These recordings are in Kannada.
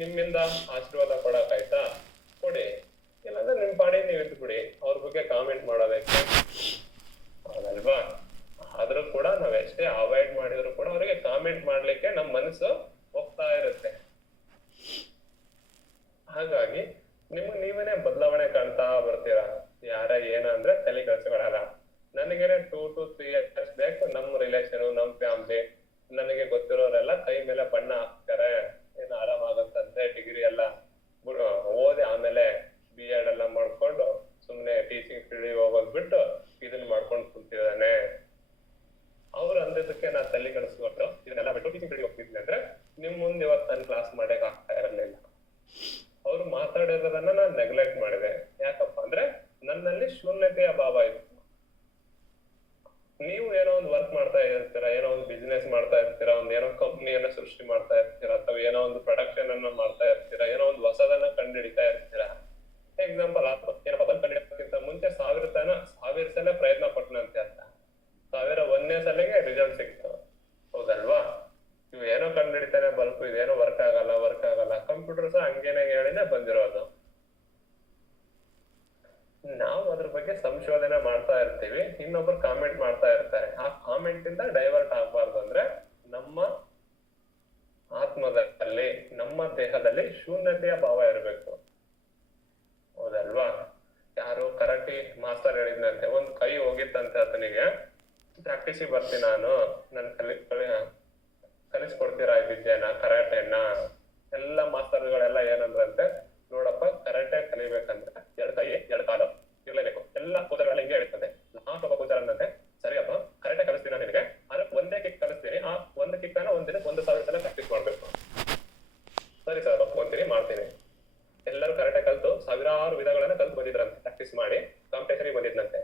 ನಿಮ್ಮಿಂದ ಆಶೀರ್ವಾದ ಕೊಡಕ್ಕಾಯ್ತಾ ಕೊಡಿ, ಇಲ್ಲಾಂದ್ರೆ ನಿಮ್ ಪಾಡಿ ನೀವ್ ಇಟ್ಬಿಡಿ, ಅವ್ರ ಬಗ್ಗೆ ಕಾಮೆಂಟ್ ಮಾಡೋದಕ್ಕೆ ಹೌದಲ್ವಾ. ಆದ್ರೂ ಕೂಡ ನಾವ್ ಎಷ್ಟೇ ಅವಾಯ್ಡ್ ಮಾಡಿದ್ರು ಕೂಡ ಅವ್ರಿಗೆ ಕಾಮೆಂಟ್ ಮಾಡ್ಲಿಕ್ಕೆ ನಮ್ ಮನಸ್ಸು ಹೋಗ್ತಾ ಇರುತ್ತೆ. ಹಾಗಾಗಿ ನಿಮ್ಗೆ ನೀವೇನೆ ಬದಲಾವಣೆ ಕಾಣ್ತಾ ಬರ್ತೀರಾ. ಯಾರ ಏನ ಅಂದ್ರೆ ತಲೆ ಕೆಲ್ಸಗಳಲ್ಲ. ನನಗೇನೆ 2 to 3 years ಬೇಕು, ನಮ್ ರಿಲೇಷನ್ ನಮ್ ಫ್ಯಾಮಿಲಿ ನನಗೆ ಗೊತ್ತಿರೋರೆಲ್ಲ ಕೈ ಮೇಲೆ ಬಣ್ಣ ಹಾಕ್ತಾರೆ, ಏನು ಆರಾಮಾಗತ್ತಂತೆ, ಡಿಗ್ರಿ ಎಲ್ಲ ಓದಿ ಆಮೇಲೆ B.Ed ಎಲ್ಲ ಮಾಡ್ಕೊಂಡು ಸುಮ್ನೆ ಟೀಚಿಂಗ್ ಫೀಲ್ಡ್ ಹೋಗೋದ್ ಬಿಟ್ಟು ಇದನ್ನ ಮಾಡ್ಕೊಂಡು ಕುಂತಿದ್ದಾನೆ. ಅವ್ರು ಅಂದಿದ್ದಕ್ಕೆ ನಾನ್ ತಲೆ ಕೆಡಿಸ್ಕೊಂಡು ಇದನ್ನೆಲ್ಲ ಬಿಟ್ಟು ಟೀಚಿಂಗ್ ಫೀಲ್ಡ್ ಹೋಗ್ತಿದ್ನಿ ಅಂದ್ರೆ ನಿಮ್ ಮುಂದೆ ಇವತ್ತು ನನ್ ಕ್ಲಾಸ್ ಮಾಡಕ್ ಆಗ್ತಾ ಇರಲಿಲ್ಲ. ಅವ್ರು ಮಾತಾಡಿರೋದನ್ನ ನಾನ್ ನೆಗ್ಲೆಕ್ಟ್ ಮಾಡಿದೆ. ಯಾಕಪ್ಪ ಅಂದ್ರೆ ನನ್ನಲ್ಲಿ ಶೂನ್ಯತೆಯ ಭಾವ ಇತ್ತು. ನೀವು ಏನೋ ಒಂದು ವರ್ಕ್ ಮಾಡ್ತಾ ಇರ್ತೀರಾ, ಏನೋ ಒಂದು ಬಿಸ್ನೆಸ್ ಮಾಡ್ತಾ ಇರ್ತೀರಾ, ಏನೋ ಕಂಪ್ನಿಯನ್ನ ಸೃಷ್ಟಿ ಮಾಡ್ತಾ ಇರ್ತೀರಾ, ಅಥವಾ ಏನೋ ಒಂದು ಪ್ರೊಡಕ್ಷನ್ ಅನ್ನ ಮಾಡ್ತಾ ಇರ್ತೀರಾ, ಏನೋ ಒಂದು ಹೊಸದನ್ನ ಕಂಡುಹಿಡಿತಾ ಇರ್ತೀರಾ. ಎಕ್ಸಾಂಪಲ್ ಏನಪ್ಪ ಕಂಡುಹಿಡಿಯೋಕ್ಕಿಂತ ಮುಂಚೆ 1000 ಸಲ ಪ್ರಯತ್ನ ಪಟ್ಟನಂತೆ ಅಂತ 1001ನೇ ಸಲಿಗೆ ರಿಸಲ್ಟ್ ಸಿಕ್ತು. ಹೌದಲ್ವಾ. ಇವ್ ಏನೋ ಕಂಡುಹಿಡಿತಾನೆ ಬಲ್ಪ್, ಇದೇನೋ ವರ್ಕ್ ಆಗಲ್ಲ. ಕಂಪ್ಯೂಟರ್ ಸಹ ಹಂಗೇನೆ ಹೇಳಿನೇ ಬಂದಿರೋದು. ನಾವು ಅದ್ರ ಬಗ್ಗೆ ಸಂಶೋಧನೆ ಮಾಡ್ತಾ ಇರ್ತೀವಿ, ಇನ್ನೊಬ್ರು ಕಾಮೆಂಟ್ ಮಾಡ್ತಾ ಇರ್ತಾರೆ. ಆ ಕಾಮೆಂಟ್ ಇಂದ ಡೈವರ್ಟ್ ಆಗ್ಬಾರ್ದು ಅಂದ್ರೆ ನಮ್ಮ ಆತ್ಮದಲ್ಲಿ, ನಮ್ಮ ದೇಹದಲ್ಲಿ ಶೂನ್ಯತೆಯ ಭಾವ ಇರಬೇಕು. ಹೌದಲ್ವಾ. ಯಾರು ಕರಾಟೆ ಮಾಸ್ಟರ್ ಹೇಳಿದ್ನಂತೆ, ಒಂದ್ ಕೈ ಹೋಗಿತ್ತಂತೆ ಆತನಿಗೆ, ಪ್ರಾಕ್ಟೀಸಿಗೆ ಬರ್ತೀನಿ ನಾನು, ನನ್ ಕಲಿಸ್ಕೊಡ್ತೀರಾ ಈ ವಿದ್ಯೆನ, ಕರಾಟೆನ. ಎಲ್ಲ ಮಾಸ್ತರ್ಗಳೆಲ್ಲ ಏನಂದ್ರಂತೆ, ನೋಡಪ್ಪ ಕರಾಟೆ ಕಲಿಬೇಕಂದ್ರೆ 2 ಕೈ 2 ಕಾಲು ಇರ್ಲೇಬೇಕು. ಎಲ್ಲ ಕೂತರೆಲ್ಲ ಹಿಂಗೆ ಹೇಳ್ತದೆ. ಲಾಸ್ಟ್ ಒಬ್ಬ ಕೂತಾರ ಅಂದಂತೆ, ಸರಿಯಪ್ಪ ಕರಾಟೆ ಕಲಿಸ್ತೀನಿ ನಿನಗೆ, ಆದ್ರೆ ಒಂದೇ ಕಿಕ್ ಕಲಿಸ್ತೀನಿ, ಆ ಒಂದು ಕಿಕ್ಕನ್ನ ಒಂದಿನಕ್ಕೆ 1000 ಸಲ ಪ್ರಾಕ್ಟೀಸ್ ಮಾಡ್ಬೇಕು. ಸರಿ ಸರ್ ಒಪ್ಕೊಂತೀನಿ, ಮಾಡ್ತೀನಿ. ಎಲ್ಲರೂ ಕರಾಟೆ ಕಲ್ತು ಸಾವಿರಾರು ವಿಧಗಳನ್ನ ಕಲ್ತು ಬಂದಿದ್ರಂತೆ, ಪ್ರಾಕ್ಟೀಸ್ ಮಾಡಿ ಕಾಂಪಿಟೇಷನ್ ಬಂದಿದ್ನಂತೆ.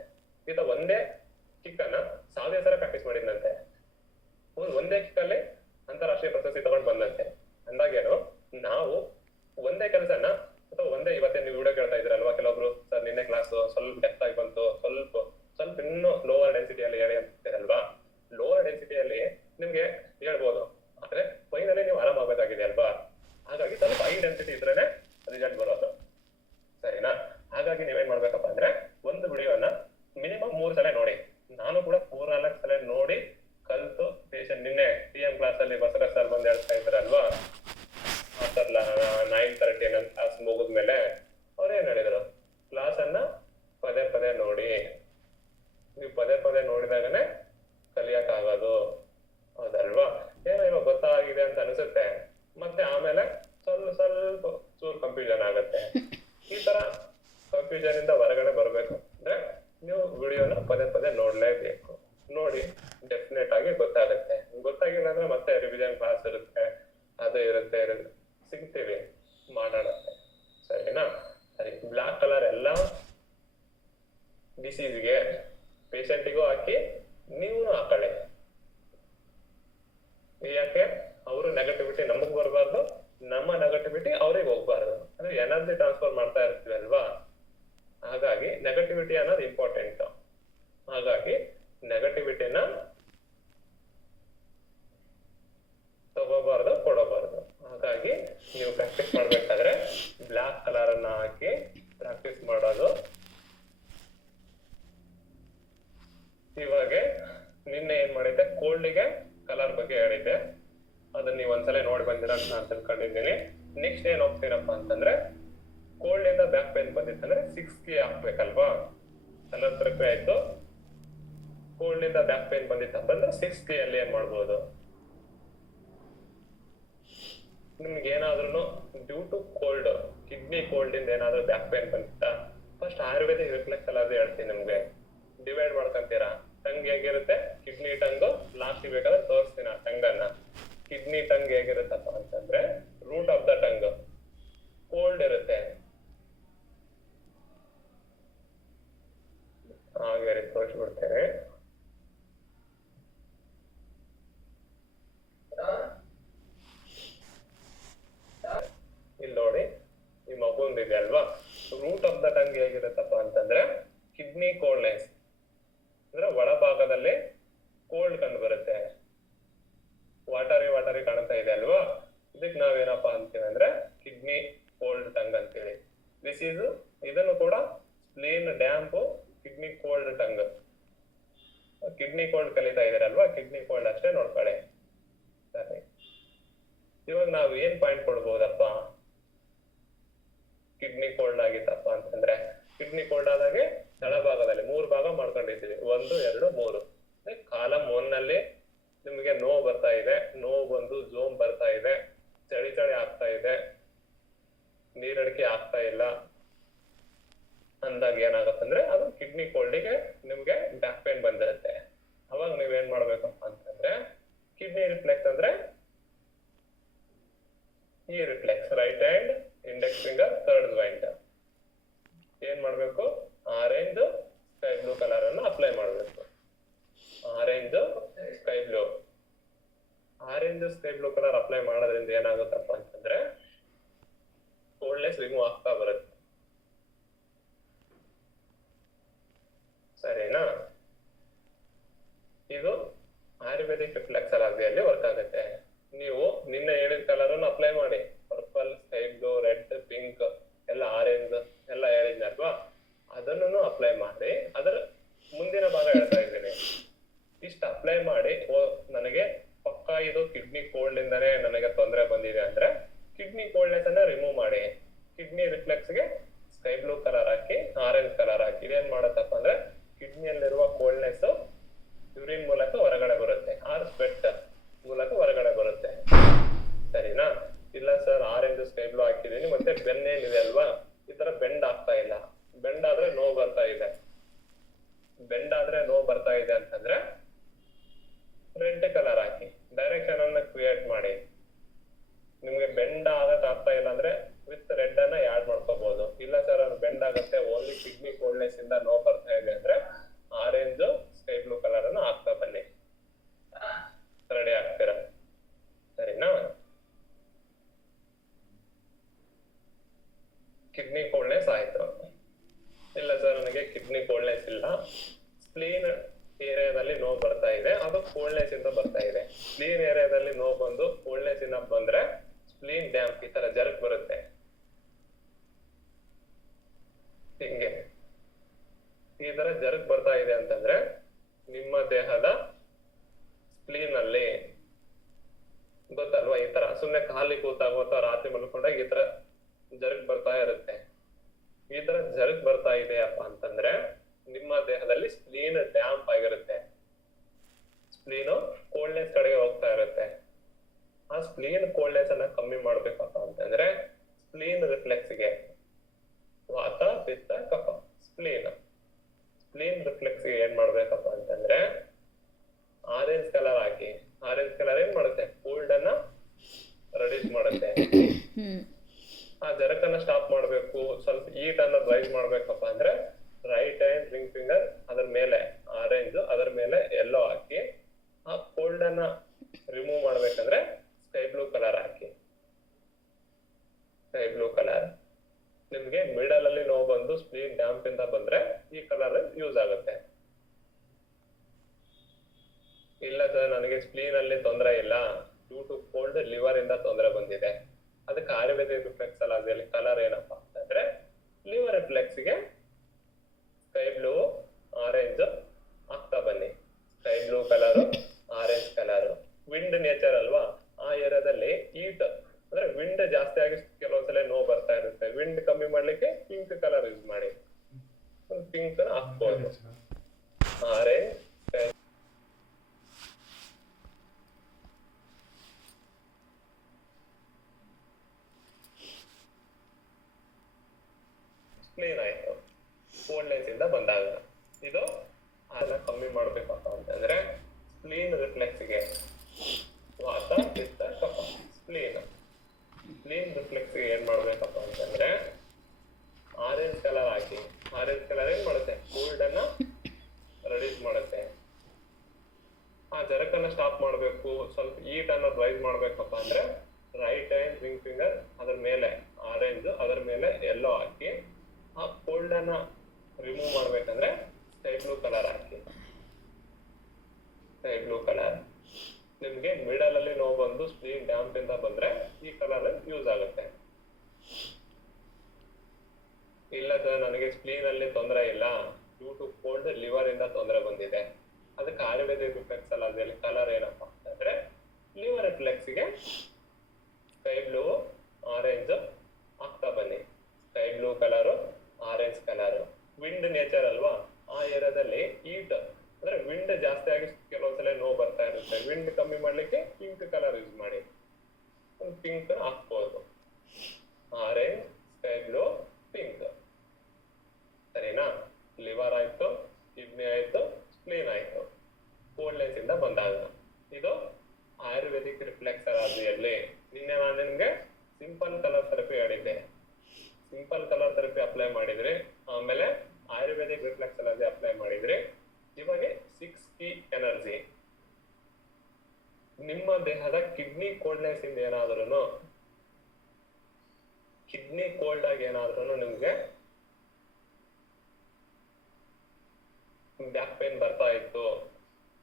ಈತ ಒಂದೇ ಕಿಕ್ ಅನ್ನ 1000 ಸಲ ಪ್ರಾಕ್ಟೀಸ್ ಮಾಡಿದ್ನಂತೆ. ಒಂದೇ ಕಿಕ್ ಅಲ್ಲಿ ಅಂತಾರಾಷ್ಟ್ರೀಯ ಪ್ರಶಸ್ತಿ ತಗೊಂಡ್ ಬಂದಂತೆ. ಅಂದಾಗೇನು ನಾವು ಒಂದೇ ಕೆಲಸನ ಅಥವಾ ಒಂದೇ, ಇವತ್ತೇ ನೀವು ವಿಡಿಯೋ ಕೇಳ್ತಾ ಇದ್ರಲ್ವಾ, ಕೆಲವೊಬ್ರು ಸರ್ ನಿನ್ನೆ ಕ್ಲಾಸ್ ಸ್ವಲ್ಪ ಡೆಪ್ತ್ ಆಗಿ ಬಂತು, ಸ್ವಲ್ಪ ಇನ್ನೂ ಲೋವರ್ ಡೆನ್ಸಿಟಿಯಲ್ಲಿ ಹೇಳಿ ಅಂತಿರಲ್ವಾ. ಲೋವರ್ ಡೆನ್ಸಿಟಿಯಲ್ಲಿ ನಿಮ್ಗೆ ಹೇಳ್ಬೋದು, ಆದ್ರೆ ಫೈನಲಿ ನೀವು ಆರಾಮಾಗಬೇಕಾಗಿದೆ ಅಲ್ವಾ. ಹಾಗಾಗಿ ಸ್ವಲ್ಪ ಹೈ ಡೆನ್ಸಿಟಿ ಇದ್ರೇನೆ ರಿಸಲ್ಟ್ ಬರೋದು, ಸರಿನಾ. ಹಾಗಾಗಿ ನೀವೇನ್ ಮಾಡ್ಬೇಕಪ್ಪ ಅಂದ್ರೆ ಒಂದು ವಿಡಿಯೋನ ಮಿನಿಮಮ್ 3 ಸಲ ನೋಡಿ. ನಾನು ಕೂಡ 3-4 ಸಲ ನೋಡಿ ಕಲ್ತು ಪೇಷನ್. ನಿನ್ನೆ TM ಕ್ಲಾಸ್ ಅಲ್ಲಿ ಬಸವರಾಜ್ ಸರ್ ಬಂದು ಹೇಳ್ತಾ ಇದ್ರಲ್ವಾ, 9:30 ನನ್ನ ಕ್ಲಾಸ್ ಮುಗಿದ್ಮೇಲೆ ಅವ್ರು ಏನ್ ಹೇಳಿದ್ರು, ಕ್ಲಾಸ್ ಅನ್ನ ಪದೇ ನೋಡಿ. ನೀವು ಪದೇ ನೋಡಿದಾಗನೆ ಕಲಿಯಕ್ ಆಗೋದು. ಹೌದಲ್ವಾ. ಏನೋ ಇವಾಗ ಗೊತ್ತಾಗಿದೆ ಅಂತ ಅನ್ಸುತ್ತೆ, ಮತ್ತೆ ಆಮೇಲೆ ಸ್ವಲ್ಪ ಚೂರು ಕನ್ಫ್ಯೂಷನ್ ಆಗತ್ತೆ. ಈ ತರ ಕನ್ಫ್ಯೂಷನ್ ಇಂದ ಹೊರಗಡೆ ಬರ್ಬೇಕು ಅಂದ್ರೆ ನೀವು ವಿಡಿಯೋನ ಪದೇ ನೋಡ್ಲೇಬೇಕು. ನೋಡಿ ಡೆಫಿನೆಟ್ ಆಗಿ ಗೊತ್ತಾಗುತ್ತೆ. ಗೊತ್ತಾಗಿಲ್ಲ ಅಂದ್ರೆ ಮತ್ತೆ ರಿವಿಷನ್ ಕ್ಲಾಸ್ ಇರುತ್ತೆ, ಅದು ಇರುತ್ತೆ, ಸಿಗ್ತೀವಿ ಮಾಡೋಣ, ಸರಿನಾ. ಸರಿ, ಬ್ಲಾಕ್ ಕಲರ್ ಎಲ್ಲ ಡಿಸೀಸ್ಗೆ ಪೇಷಂಟಿಗೂ ಹಾಕಿ ನೀವು ಹಾಕೊಳ್ಳಿ. ಯಾಕೆ ಅವರು ನೆಗೆಟಿವಿಟಿ ನಮಗ್ ಬರಬಾರ್ದು, ನಮ್ಮ ನೆಗೆಟಿವಿಟಿ ಅವ್ರಿಗೆ ಹೋಗ್ಬಾರ್ದು. ಅಂದ್ರೆ ಎನರ್ಜಿ ಟ್ರಾನ್ಸ್ಫರ್ ಮಾಡ್ತಾ ಇರ್ತೀವಿ ಅಲ್ವಾ. ಹಾಗಾಗಿ ನೆಗೆಟಿವಿಟಿ ಅನ್ನೋದು ಇಂಪಾರ್ಟೆಂಟ್. ಹಾಗಾಗಿ ನೆಗೆಟಿವಿಟಿನ ತಗೋಬಾರ್ದು, ಕೊಡಬಾರ್ದು. ಹಾಗಾಗಿ ನೀವು ಪ್ರಾಕ್ಟೀಸ್ ಮಾಡ್ಬೇಕಾದ್ರೆ ಬ್ಲಾಕ್ ಕಲರ್ ಅನ್ನ ಹಾಕಿ ಪ್ರಾಕ್ಟೀಸ್ ಮಾಡೋದು. ಇವಾಗ ನಿನ್ನೆ ಏನ್ ಮಾಡಿದ್ದೆ, ಕೋಲ್ಡ್ಗೆ ಕಲರ್ ಬಗ್ಗೆ ಹೇಳಿದ್ದೆ, ಅದನ್ನ ನೀವು ಒಂದ್ಸಲ ನೋಡಿ ಬಂದಿರ ಅಂತ ನಾನು ತಿಳ್ಕೊಂಡಿದ್ದೀನಿ. ನೆಕ್ಸ್ಟ್ ಏನ್ ಹೋಗ್ತೀರಪ್ಪ ಅಂತಂದ್ರೆ, ಕೋಲ್ಡ್ ಇಂದ ಬ್ಯಾಕ್ ಪೇನ್ ಬಂದಿತ್ತಂದ್ರೆ 6K ಹಾಕ್ಬೇಕಲ್ವಾ. ಕಲರ್ ಥೆರಪಿ ಆಯ್ತು. ಕೋಲ್ಡ್ ಇಂದ ಬ್ಯಾಕ್ ಪೇನ್ ಬಂದಿತ್ತಪ್ಪ ಅಂದ್ರೆ 6K ಅಲ್ಲಿ ಏನ್ ಮಾಡ್ಬೋದು, ನಿಮ್ಗೆ ಏನಾದ್ರೂ due to cold, kidney cold ಇಂದ ಏನಾದ್ರೂ ಬ್ಯಾಕ್ ಪೇನ್ ಬಂದಿತ್ತಾ, ಫಸ್ಟ್ ಆಯುರ್ವೇದಿಕ್ ರಿಫ್ಲೆಕ್ಸ್ ಎಲ್ಲ ಹೇಳ್ತೀನಿ ನಿಮ್ಗೆ. ಡಿವೈಡ್ ಮಾಡ್ಕೊಂತೀರಾ. ಟಂಗ್ ಹೇಗಿರುತ್ತೆ, ಕಿಡ್ನಿ ಟಂಗ್ ಲಾಸ್ಟ್ ಬೇಕಾದ್ರೆ ತೋರಿಸ್ತೀನಿ ಆ ಟಂಗನ್ನ. ಕಿಡ್ನಿ ಟಂಗ್ ಹೇಗಿರುತ್ತಪ್ಪ ಅಂತಂದ್ರೆ, root of the tongue cold ಇರುತ್ತೆ. ಹಾಗೆ ತೋರಿಸ್ಬಿಡ್ತೇನೆ. ಇಲ್ಲಿ ನೋಡಿ, ಈ ಮಗುಂದಿದೆ ಅಲ್ವಾ, ರೂಟ್ ಆಫ್ ದ ಟಂಗ್ ಹೇಗಿರುತ್ತಪ್ಪ ಅಂತಂದ್ರೆ ಕಿಡ್ನಿ ಕೋಲ್ಡ್ನೆಸ್ ಅಂದ್ರೆ ಒಳಭಾಗದಲ್ಲಿ ಕೋಲ್ಡ್ ಕಂಡು ಬರುತ್ತೆ. ವಾಟರಿ ಕಾಣ್ತಾ ಇದೆ ಅಲ್ವಾ, ಇದಕ್ ನಾವೇನಪ್ಪಾ ಅಂತೀವಿ ಅಂದ್ರೆ ಕಿಡ್ನಿ ಕೋಲ್ಡ್ ಕಲಿತಾ ಇದೀರಲ್ವಾ, ಕಿಡ್ನಿ ಕೋಲ್ಡ್ ಅಷ್ಟೇ ನೋಡ್ಕೊಳ್ಳಿ. ಸರಿ, ಇವಾಗ ನಾವು ಏನ್ ಪಾಯಿಂಟ್ ಕೊಡ್ಬೋದಪ್ಪ? ಕಿಡ್ನಿ ಕೋಲ್ಡ್ ಆಗಿತ್ತಪ್ಪ ಅಂತಂದ್ರೆ, ಕಿಡ್ನಿ ಕೋಲ್ಡ್ ಆದಾಗೆ ತಳಭಾಗದಲ್ಲಿ 3 ಭಾಗ ಮಾಡ್ಕೊಂಡಿದ್ದೀವಿ, 1, 2, 3. ಕಾಲಮ್ 1 ನಲ್ಲಿ ನಿಮ್ಗೆ ನೋವು ಬರ್ತಾ ಇದೆ, ನೋವು ಬಂದು ಝೋಮ್ ಬರ್ತಾ ಇದೆ, ಚಳಿ ಆಗ್ತಾ ಇದೆ, ನೀರಡಿಕೆ ಆಗ್ತಾ ಇಲ್ಲ ಅಂದಾಗ ಏನಾಗತ್ತಂದ್ರೆ ಅದು ಕಿಡ್ನಿ ಕೋಲ್ಡಿಗೆ ನಿಮ್ಗೆ ಬ್ಯಾಕ್ ಪೇನ್ ಬಂದಿರುತ್ತೆ. ಅವಾಗ ನೀವೇನ್ ಮಾಡ್ಬೇಕಪ್ಪ ಅಂತಂದ್ರೆ, ಕಿಡ್ನಿ ರಿಫ್ಲೆಕ್ಸ್ ಅಂದ್ರೆ ಈ reflex, right hand index finger third joint ಏನ್ ಮಾಡ್ಬೇಕು, ಆರೆಂಜ್ ಸ್ಕೈ ಬ್ಲೂ ಕಲರ್ ಅನ್ನು ಅಪ್ಲೈ ಮಾಡ್ಬೇಕು. Orange sky blue, orange sky blue colour apply ಮಾಡೋದ್ರಿಂದ ಏನಾಗುತ್ತಪ್ಪ ಅಂತಂದ್ರೆ ಕೋಲ್ಡ್ನೆಸ್ ರಿಮೂವ್ ಆಗ್ತಾ ಬರುತ್ತೆ. ಸರಿನಾ? ಇದು ಆಯುರ್ವೇದಿಕ್ ರಿಫ್ಲೆಕ್ಸಾಲಜಿಯಲ್ಲಿ ವರ್ಕ್ ಆಗುತ್ತೆ. ನೀವು ನಿನ್ನೆ ಹೇಳಿದ ಕಲರ್ ಅನ್ನು ಅಪ್ಲೈ ಮಾಡಿ, purple, sky blue, red, pink ಎಲ್ಲ, ಆರೆಂಜ್ ಎಲ್ಲ ಹೇಳಿದ್ನಲ್ವಾ, ಅದನ್ನು ಅಪ್ಲೈ ಮಾಡಿ. ಅದರ ಮುಂದಿನ ಭಾಗ ಹೇಳ್ತಾ ಇದ್ದೀನಿ. ಇಷ್ಟ ಅಪ್ಲೈ ಮಾಡಿ, ನನಗೆ ಪಕ್ಕಾ ಇದು ಕಿಡ್ನಿ ಕೋಲ್ಡ್ ಇಂದಾನೆ ನನಗೆ ತೊಂದರೆ ಬಂದಿದೆ ಅಂದ್ರೆ ಕಿಡ್ನಿ ಕೋಲ್ಡ್ನೆಸ್ ಅನ್ನ ರಿಮೂವ್ ಮಾಡಿ. ಕಿಡ್ನಿ ರಿಫ್ಲೆಕ್ಸ್ ಗೆ ಸ್ಕೈ ಬ್ಲೂ ಕಲರ್ ಹಾಕಿ, ಆರೆಂಜ್ ಕಲರ್ ಹಾಕಿ. ಇದೇನ್ ಮಾಡತ್ತಪ್ಪ ಅಂದ್ರೆ ಕಿಡ್ನಿಯಲ್ಲಿರುವ ಕೋಲ್ಡ್ನೆಸ್ ಯೂರಿನ್ ಮೂಲಕ ಹೊರಗಡೆ ಬರುತ್ತೆ, ಆರ್ ಸ್ವೆಟ್ ಮೂಲಕ ಹೊರಗಡೆ ಬರುತ್ತೆ. ಸರಿನಾ? ಇಲ್ಲ ಸರ್, ಆರೆಂಜ್ ಸ್ಕೈ ಬ್ಲೂ ಹಾಕಿದೀನಿ, ಮತ್ತೆ ಬೆನ್ನೇನಿದೆ ಅಲ್ವಾ, ಈ ತರ ಬೆಂಡ್ ಆಗ್ತಾ ಇಲ್ಲ, ಬೆಂಡ್ ಆದ್ರೆ ನೋವು ಬರ್ತಾ ಇದೆ. ಬೆಂಡ್ ಆದ್ರೆ ನೋವು ಬರ್ತಾ ಇದೆ ಅಂತಂದ್ರೆ ರೆಡ್ ಕಲರ್ ಹಾಕಿ, ಡೈರೆಕ್ಷನ್ ಅನ್ನ ಕ್ರಿಯೇಟ್ ಮಾಡಿ. ನಿಮ್ಗೆ ಬೆಂಡ್ ಆಗಕ್ ಆಗ್ತಾ ಇಲ್ಲ ಅಂದ್ರೆ ವಿತ್ ರೆಡ್ ಅನ್ನ ಆಡ್ ಮಾಡ್ಕೋಬಹುದು. ಇಲ್ಲ ಸರ್ ಅದು ಬೆಂಡ್ ಆಗುತ್ತೆ, ಓನ್ಲಿ ಕಿಡ್ನಿ ಕೋಲ್ಡ್ನೆಸ್ ಇಂದ ನೋವು ಬರ್ತಾ ಇದೆ ಅಂದ್ರೆ ಆರೆಂಜ್ ಸ್ಕೈ ಬ್ಲೂ ಕಲರ್ ಅನ್ನು ಹಾಕ್ತಾ ಬನ್ನಿ, ರೆಡಿ ಆಗ್ತೀರಾ. ಸರಿನಾ? ಕಿಡ್ನಿ ಕೋಲ್ಡ್ನೆಸ್ ಆಯ್ತು. ಇಲ್ಲ ಸರ್ ನನಗೆ ಕಿಡ್ನಿ ಕೋಲ್ಡ್ನೆಸ್ ಇಲ್ಲ, ಸ್ಪ್ಲೀನ್ ಏರಿಯಾದಲ್ಲಿ ನೋವು ಬರ್ತಾ ಇದೆ, ಅದು ಕೋಲ್ಡ್ನೆಸ್ ಇಂದ ಬರ್ತಾ ಇದೆ. ಸ್ಪ್ಲೀನ್ ಏರಿಯಾದಲ್ಲಿ ನೋವು ಬಂದು ಕೋಲ್ಡ್ನೆಸ್ ಇಂದ ಬಂದ್ರೆ ಸ್ಪ್ಲೀನ್ ಡ್ಯಾಮ್ ಈ ತರ ಜರ್ಕ್ ಬರುತ್ತೆ. ಹಿಂಗೆ ಈ ತರ ಜರ್ಕ್ ಬರ್ತಾ ಇದೆ ಅಂತಂದ್ರೆ ನಿಮ್ಮ ದೇಹದ ಸ್ಪ್ಲೀನ್ ಅಲ್ಲಿ, ಗೊತ್ತಲ್ವಾ, ಈ ತರ ಸುಮ್ನೆ ಖಾಲಿ ಕೂತಾಗ ಅಥವಾ ರಾತ್ರಿ ಮಲ್ಕೊಂಡಾಗ ಈ ತರ ಜರ್ಕ್ ಬರ್ತಾ ಇರುತ್ತೆ. ಈ ತರ ಜರ್ಕ್ ಬರ್ತಾ ಇದೆಯಪ್ಪ ಅಂತಂದ್ರೆ ನಿಮ್ಮ ದೇಹದಲ್ಲಿ ಸ್ಪ್ಲೀನ್ ಡ್ಯಾಂಪ್ ಆಗಿರುತ್ತೆ, ಸ್ಪ್ಲೀನು ಕೋಲ್ಡ್ನೆಸ್ ಕಡೆಗೆ ಹೋಗ್ತಾ ಇರುತ್ತೆ. ಆ ಸ್ಪ್ಲೀನ್ ಕೋಲ್ಡ್ನೆಸ್ ಅನ್ನ ಕಮ್ಮಿ ಮಾಡ್ಬೇಕಪ್ಪ ಅಂತಂದ್ರೆ ಸ್ಪ್ಲೀನ್ ರಿಫ್ಲೆಕ್ಸ್ ಗೆ ವಾತ, ಪಿತ್ತ, ಕಫ, ಸ್ಪ್ಲೀನ್ ರಿಫ್ಲೆಕ್ಸ್ ಗೆ ಏನ್ ಮಾಡ್ಬೇಕಪ್ಪ ಅಂತಂದ್ರೆ ಆರೆಂಜ್ ಕಲರ್ ಹಾಕಿ. ಆರೆಂಜ್ ಕಲರ್ ಏನ್ ಮಾಡುತ್ತೆ, ಕೋಲ್ಡ್ ಅನ್ನ ರೆಡ್ಯೂಸ್ ಮಾಡುತ್ತೆ. ಆ ಜರಕನ್ನ ಸ್ಟಾಪ್ ಮಾಡ್ಬೇಕು, ಸ್ವಲ್ಪ ಹೀಟ್ ಅನ್ನ ರೈಸ್ ಮಾಡ್ಬೇಕಪ್ಪ ಅಂದ್ರೆ ರೈಟ್ ಹ್ಯಾಂಡ್ ರಿಂಗ್ ಫಿಂಗರ್ ಅದ್ರ ಮೇಲೆ ಆರೆಂಜ್, ಅದ್ರ ಮೇಲೆ ಯೆಲ್ಲೋ ಹಾಕಿ. ಆ ಕೋಲ್ಡ್ ಅನ್ನ ರಿಮೂವ್ ಮಾಡ್ಬೇಕಂದ್ರೆ ಸ್ಕೈ ಬ್ಲೂ ಕಲರ್ ಹಾಕಿ. ಸ್ಕೈ ಬ್ಲೂ ಕಲರ್ ನಿಮ್ಗೆ ಮಿಡಲ್ ಅಲ್ಲಿ ನೋವು ಬಂದು ಸ್ಪ್ಲೀನ್ ಡ್ಯಾಂಪ್ ಇಂದ ಬಂದ್ರೆ ಈ ಕಲರ್ ಯೂಸ್ ಆಗುತ್ತೆ. ಇಲ್ಲ ಸರ್ ನನಗೆ ಸ್ಪ್ಲೀನ್ ಅಲ್ಲಿ ತೊಂದರೆ ಇಲ್ಲ, ಡ್ಯೂ ಟು ಕೋಲ್ಡ್ ಲಿವರ್ ಇಂದ ತೊಂದರೆ ಬಂದಿದೆ, ಅದಕ್ಕೆ ಆಯುರ್ವೇದಿಕ್ ರಿಫ್ಲೆಕ್ಸಾಲಜಿಯಲ್ಲಿ ಕಲರ್ ಏನಪ್ಪಾ ಅಂತಂದ್ರೆ ಲಿವರ್ ರಿಫ್ಲೆಕ್ಸ್ ಗೆ ಸ್ಕೈ ಬ್ಲೂ, ಆರೆಂಜ್ ಹಾಕ್ತಾ ಬನ್ನಿ. Sky blue colour, orange colour. Wind nature ಅಲ್ವಾ, ಆ ಏರಿಯಾದಲ್ಲಿ ಹೀಟ್ ಅಂದ್ರೆ ವಿಂಡ್ ಜಾಸ್ತಿ ಆಗಿ ಕೆಲವೊಂದ್ಸಲ ನೋವು ಬರ್ತಾ ಇರುತ್ತೆ. ವಿಂಡ್ ಕಮ್ಮಿ ಮಾಡ್ಲಿಕ್ಕೆ ಪಿಂಕ್ ಕಲರ್ ಯೂಸ್ ಮಾಡಿ, ಪಿಂಕ್ ಹಾಕ್ಬೋದು. ಆರೆಂಜ್, ಸ್ಪ್ಲೀನ್ ಆಯ್ತು ಕೋಲ್ಡ್ನೆಸ್ ಇಂದ ಬಂದಾಗ. ಇದು ಅದನ್ನ ಕಮ್ಮಿ ಮಾಡ್ಬೇಕಪ್ಪ ಅಂತಂದ್ರೆ ಸ್ಪ್ಲೀನ್ ರಿಫ್ಲೆಕ್ಸ್ ಗೆ ವಾತ, ಪಿತ್ತ, ಕಫ, ಸ್ಪ್ಲೀನ್ ರಿಫ್ಲೆಕ್ಸ್ ಗೆ ಏನ್ ಮಾಡ್ಬೇಕಪ್ಪ ಅಂತಂದ್ರೆ ಆರೆಂಜ್ ಕಲರ್ ಹಾಕಿ. ಆರೆಂಜ್ ಕಲರ್ ಏನ್ ಮಾಡುತ್ತೆ, ಕೋಲ್ಡ್ ಅನ್ನ ರೆಡ್ಯೂಸ್ ಮಾಡುತ್ತೆ. ಆ ಜರಕನ್ನ ಸ್ಟಾಪ್ ಮಾಡ್ಬೇಕು, ಸ್ವಲ್ಪ ಹೀಟ್ ಅನ್ನ ರೈಸ್ ಮಾಡ್ಬೇಕಪ್ಪ ಅಂದ್ರೆ ರೈಟ್ ಹ್ಯಾಂಡ್ ರಿಂಗ್ ಫಿಂಗರ್ ಅದ್ರ ಮೇಲೆ ಆರೆಂಜ್, ಅದ್ರ ಮೇಲೆ ಯೆಲ್ಲೋ ಹಾಕಿ. ಆ ಕೋಲ್ಡ್ ಅನ್ನ ರಿಮೂವ್ ಮಾಡ್ಬೇಕಂದ್ರೆ ಸ್ಕೈ ಬ್ಲೂ ಕಲರ್ ಹಾಕಿ. ಸ್ಕೈ ಬ್ಲೂ ಕಲರ್ ನಿಮ್ಗೆ ಮಿಡಲ್ ಅಲ್ಲಿ ನೋವು ಬಂದು ಸ್ಪ್ಲೀನ್ ಡ್ಯಾಂಪ್ ಇಂದ ಬಂದ್ರೆ ಈ ಕಲರ್ ಯೂಸ್ ಆಗುತ್ತೆ. ಇಲ್ಲ ಸರ್ ನನಗೆ ಸ್ಪ್ಲೀನ್ ಅಲ್ಲಿ ತೊಂದರೆ ಇಲ್ಲ, ಡ್ಯೂ ಟು ಕೋಲ್ಡ್ ಲಿವರ್ ಇಂದ ತೊಂದರೆ ಬಂದಿದೆ, ಅದಕ್ಕೆ ಆಯುರ್ವೇದಿಕ್ ರಿಫ್ಲೆಕ್ಸ್ ಅಲ್ಲ, ಅದ್ರಲ್ಲಿ ಕಲರ್ ಏನಪ್ಪಾ ಅಂತಂದ್ರೆ ಲಿವರ್ ರಿಫ್ಲೆಕ್ಸ್ಗೆ ಸ್ಕೈ ಬ್ಲೂ, ಆರೆಂಜ್ ಆಗ್ತಾ ಬನ್ನಿ. Sky blue colour, orange colour. Wind nature ಅಲ್ವಾ, ಆ ಏರಿಯಾದಲ್ಲಿ ಹೀಟ್ ಅಂದ್ರೆ ವಿಂಡ್ ಜಾಸ್ತಿ ಆಗಿ ಕೆಲವೊಂದ್ಸಲ ನೋವು ಬರ್ತಾ ಇರುತ್ತೆ. ವಿಂಡ್ ಕಮ್ಮಿ ಮಾಡ್ಲಿಕ್ಕೆ ಪಿಂಕ್ ಕಲರ್ ಯೂಸ್ ಮಾಡಿ, ಒಂದು ಪಿಂಕ್ ಹಾಕ್ಬೋದು. Orange, sky blue, pink. ಸರಿನಾ? ಲಿವರ್ ಆಯ್ತು, ಕಿಡ್ನಿ ಆಯ್ತು, ಸ್ಪ್ಲೀನ್ ಆಯ್ತು. ಕೋಲ್ಡ್ನೆಸ್ ಇಂದ ಬಂದಾಗ ಇದು ಆಯುರ್ವೇದಿಕ್ ರಿಫ್ಲೆಕ್ಸ್ ಥೆರಪಿಯಲ್ಲಿ ನಿನ್ನೆ ನಾನು ನಿಮ್ಗೆ ಸಿಂಪಲ್ ಕಲರ್ ಥೆರಪಿ ಹೇಳಿದ್ದೆ. ಸಿಂಪಲ್ ಕಲರ್ ಥೆರಪಿ ಅಪ್ಲೈ ಮಾಡಿದ್ರಿ, ಆಮೇಲೆ ಆಯುರ್ವೇದಿಕ್ ರಿಫ್ಲೆಕ್ಸ್ ಥೆರಪಿ ಅಪ್ಲೈ ಮಾಡಿದ್ರಿ. ಇವಾಗ 6 ಕೀ ಎನರ್ಜಿ. ನಿಮ್ಮ ದೇಹದ ಕಿಡ್ನಿ ಕೋಲ್ಡ್ನೆಸ್ ಇಂದ ಏನಾದ್ರೂ, ಕಿಡ್ನಿ ಕೋಲ್ಡ್ ಆಗಿ ಏನಾದ್ರೂ ನಿಮ್ಗೆ ಬ್ಯಾಕ್ ಪೇನ್ ಬರ್ತಾ ಇತ್ತು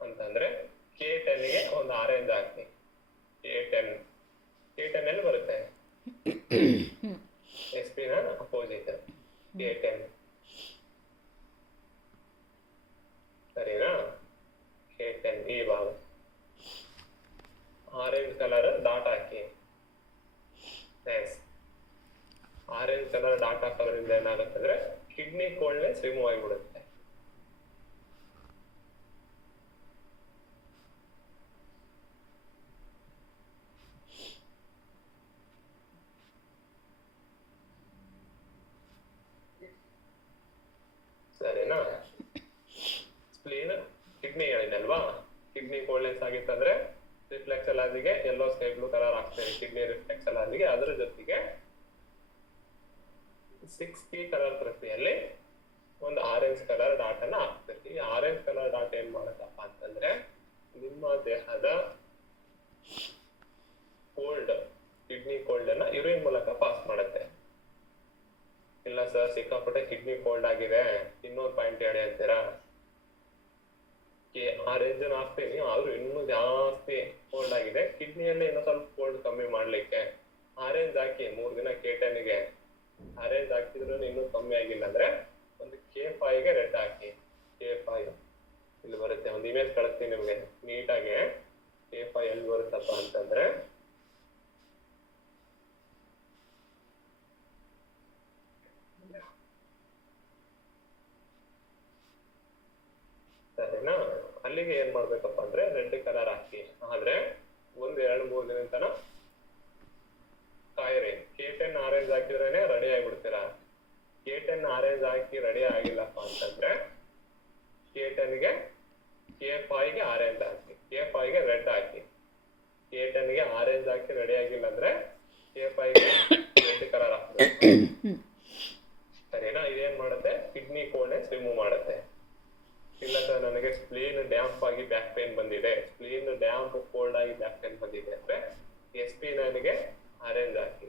ಅಂತಂದ್ರೆ K10 ಗೆ ಒಂದು ಆರೆಂಜ್ ಹಾಕಿ. K10 ಎಲ್ಲಿ ಬರುತ್ತೆ? SP ನ ಅಪೋಸಿಟ್ K10. ಸರಿನಾ? K10 ಈ ಭಾಗ ಆರೆಂಜ್ ಕಲರ್ ಡಾಟ್ ಹಾಕಿ. ಆರೆಂಜ್ ಕಲರ್ ಡಾಟ್ ಹಾಕೋದ್ರಿಂದ ಏನಾಗುತ್ತೆ ಅಂದ್ರೆ ಕಿಡ್ನಿ ಕೋಲ್ಡ್ನೆಸ್ ರಿಮೂವ್ ಆಗಿಬಿಡುತ್ತೆ. ಸರಿನಾ? ಸ್ಪ್ಲೀನ್, ಕಿಡ್ನಿ ಹೇಳಿದಲ್ವಾ, ಕಿಡ್ನಿ ಕೋಲ್ಡ್ನೆಸ್ ಆಗಿತ್ತಂದ್ರೆ ರಿಫ್ಲೆಕ್ಸಲಾಜಿಗೆ ಯೆಲ್ಲೋ ಸ್ಕೈ ಬ್ಲೂ ಕಲರ್ ಹಾಕ್ತೇವೆ. ಕಿಡ್ನಿ ರಿಫ್ಲೆಕ್ಸಲಾಜಿಗೆ ಅದ್ರ ಜೊತೆಗೆ 6 ಕೀ ಕಲರ್ ಥೆರಪಿಯಲ್ಲಿ ಒಂದು ಆರೆಂಜ್ ಕಲರ್ ಡಾಟ್ ಅನ್ನ ಹಾಕ್ತೇವೆ. ಈ ಆರೆಂಜ್ ಕಲರ್ ಡಾಟ್ ಏನ್ ಮಾಡುತ್ತಪ್ಪ ಅಂತಂದ್ರೆ ನಿಮ್ಮ ದೇಹದ ಕೋಲ್ಡ್, ಕಿಡ್ನಿ ಕೋಲ್ಡ್ ಅನ್ನ ಯೂರಿನ್ ಮೂಲಕ ಪಾಸ್ ಮಾಡುತ್ತೆ. ಇಲ್ಲ ಸರ್ ಸಿಕ್ಕಾಪಟ್ಟೆ ಕಿಡ್ನಿ ಕೋಲ್ಡ್ ಆಗಿದೆ, ಇನ್ನೊಂದು ಪಾಯಿಂಟ್ ಹೇಳಿ ಅಂತೀರಾ? ಆರೆಂಜ್ ಹಾಕ್ತೀನಿ, ಆದ್ರೂ ಇನ್ನೂ ಜಾಸ್ತಿ ಕೋಲ್ಡ್ ಆಗಿದೆ, ಕಿಡ್ನಿಯಲ್ಲಿ ಇನ್ನೂ ಸ್ವಲ್ಪ ಕೋಲ್ಡ್ ಕಮ್ಮಿ ಮಾಡ್ಲಿಕ್ಕೆ ಆರೆಂಜ್ ಹಾಕಿ. 3 ದಿನ K10 ಗೆ ಆರೆಂಜ್ ಹಾಕಿದ್ರು ಇನ್ನೂ ಕಮ್ಮಿ ಆಗಿಲ್ಲ ಅಂದ್ರೆ ಒಂದು K5 ಗೆ ರೆಡ್ ಹಾಕಿ. K5 ಇಲ್ಲಿ ಬರುತ್ತೆ, ಒಂದು ಇಮೇಜ್ ಕಳಿಸ್ತೀನಿ ನಿಮ್ಗೆ ನೀಟಾಗಿ. K5 ಎಲ್ಲಿ ಬರುತ್ತಪ್ಪ ಅಂತಂದ್ರೆ ಸರಿನಾ? ಅಲ್ಲಿಗೆ ಏನ್ ಮಾಡ್ಬೇಕಪ್ಪ ಅಂದ್ರೆ ರೆಡ್ ಕಲರ್ ಹಾಕಿ. ಆದ್ರೆ 1-2-3 ದಿನ ತನ ಕಾಯಿರಿ. K10 ಆರೆಂಜ್ ಹಾಕಿದ್ರೇನೆ ರೆಡಿ ಆಗಿಬಿಡ್ತೀರಾ. K10 ಆರೆಂಜ್ ಹಾಕಿ ರೆಡಿ ಆಗಿಲ್ಲಪ್ಪ ಅಂತಂದ್ರೆ K10 ಗೆ K5 ಗೆ ಆರೆಂಜ್ ಹಾಕಿ, K5 ಗೆ ರೆಡ್ ಹಾಕಿ. K10 ಗೆ ಆರೆಂಜ್ ಹಾಕಿ ರೆಡಿ ಆಗಿಲ್ಲ ಅಂದ್ರೆ K5 ಗೆ ರೆಡ್ ಕಲರ್ ಹಾಕ್ಬೇಕು. ಸರಿನಾ? ಇದೇನ್ ಮಾಡುತ್ತೆ? ಕಿಡ್ನಿ ಕೋಲ್ಡ್ನೆಸ್ ರಿಮೂವ್ ಮಾಡುತ್ತೆ. ಇಲ್ಲ ಸರ್ ನನಗೆ ಸ್ಪ್ಲೀನ್ ಡ್ಯಾಂಪ್ ಆಗಿ ಬ್ಯಾಕ್ ಪೇನ್ ಬಂದಿದೆ, ಸ್ಪ್ಲೀನ್ ಡ್ಯಾಂಪ್ ಕೋಲ್ಡ್ ಆಗಿ ಬ್ಯಾಕ್ ಪೇನ್ ಬಂದಿದೆ ಅಂದ್ರೆ SP9 ಗೆ ಆರೆಂಜ್ ಹಾಕಿ.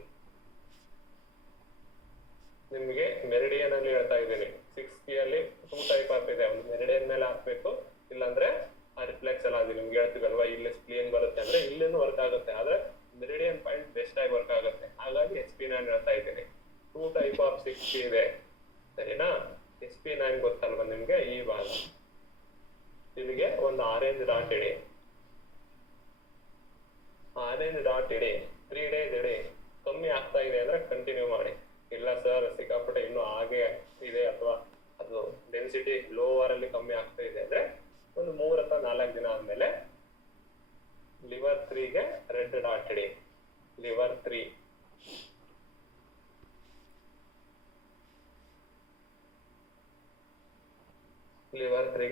ನಿಮ್ಗೆ ಮೆರಿಡಿಯನ್ ಅಲ್ಲಿ ಹೇಳ್ತಾ ಇದ್ದೀನಿ, 6 ಕೀ ಅಲ್ಲಿ 2 ಟೈಪ್ ಆಗ್ತಿದೆ. ಒಂದು ಮೆರಿಡಿಯನ್ ಮೇಲೆ ಹಾಕ್ಬೇಕು, ಇಲ್ಲಾಂದ್ರೆ ಆ ರಿಫ್ಲೆಕ್ಸ್ ಎಲ್ಲ ಅದು ನಿಮ್ಗೆ ಹೇಳ್ತೀವಲ್ವಾ, ಇಲ್ಲಿ ಸ್ಪ್ಲೀನ್ ಬರುತ್ತೆ ಅಂದ್ರೆ ಇಲ್ಲೇನು ವರ್ಕ್ ಆಗುತ್ತೆ. ಆದ್ರೆ ಮೆರಿಡಿಯನ್ ಪಾಯಿಂಟ್ ಬೆಸ್ಟ್ ಆಗಿ ವರ್ಕ್ ಆಗುತ್ತೆ. ಹಾಗಾಗಿ SP9 ಹೇಳ್ತಾ ಇದ್ದೀನಿ. 2 ಟೈಪ್ ಆಫ್ 6 ಕೀ ಇದೆ. ಸರಿನಾ? SP9 ಗೊತ್ತಲ್ವಾ ನಿಮ್ಗೆ? ಈ ಭಾಗ ಇಲ್ಲಿಗೆ ಒಂದು ಆರೆಂಜ್ ಡಾಟ್ ಇಡಿ. ಆರೆಂಜ್ ಡಾಟ್ ಇಡಿ, 3 ಡೇಸ್ ಇಡಿ. ಕಮ್ಮಿ ಆಗ್ತಾ ಇದೆ ಅಂದ್ರೆ ಕಂಟಿನ್ಯೂ ಮಾಡಿ. ಇಲ್ಲ ಸರ್ ಸಿಕ್ಕಾಪಟ್ಟೆ ಇನ್ನು ಹಾಗೆ ಇದೆ ಅಥವಾ ಅದು ಡೆನ್ಸಿಟಿ ಲೋವರ್ ಅಲ್ಲಿ ಕಮ್ಮಿ ಆಗ್ತಾ ಇದೆ ಅಂದ್ರೆ ಒಂದು 3 ಅಥವಾ 4 ದಿನ ಆದ್ಮೇಲೆ ಲಿವರ್ 3 ಗೆ ರೆಡ್ ಡಾಟ್ ಇಡಿ. ಲಿವರ್ 3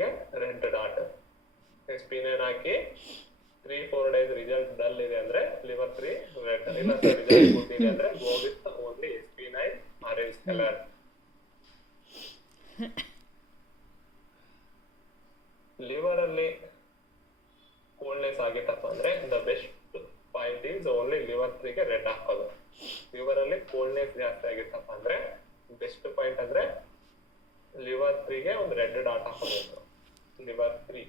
ಗೆ ರೆಡ್ ಡಾಟ್. SP9 ಹಾಕಿ 3-4 ಡೇಸ್ ರಿಸಲ್ಟ್ ಡಲ್ ಇದೆ ಅಂದ್ರೆ ಲಿವರ್ 3 ರೆಡ್. ಇಲ್ಲ ಸರ್ ರಿಸಲ್ಟ್ ಗುಡ್ ಇದೆ ಅಂದ್ರೆ go with only SP9 orange colour. Liver ಅಲ್ಲಿ ಕೋಲ್ಡ್ನೆಸ್ ಆಗಿತ್ತಪ್ಪ ಅಂದ್ರೆ the best point is only liver 3 ಗೆ ರೆಡ್ ಹಾಕೋದು. ಲಿವರ್ ಅಲ್ಲಿ ಕೋಲ್ಡ್ನೆಸ್ ಜಾಸ್ತಿ ಆಗಿತ್ತಪ್ಪ ಅಂದ್ರೆ ಬೆಸ್ಟ್ ಪಾಯಿಂಟ್ ಅಂದ್ರೆ ಲಿವರ್ 3 ಗೆ ಒಂದು ರೆಡ್ ಡಾಟ್ ಹಾಕೋಬೇಕು. ಲಿವರ್ 3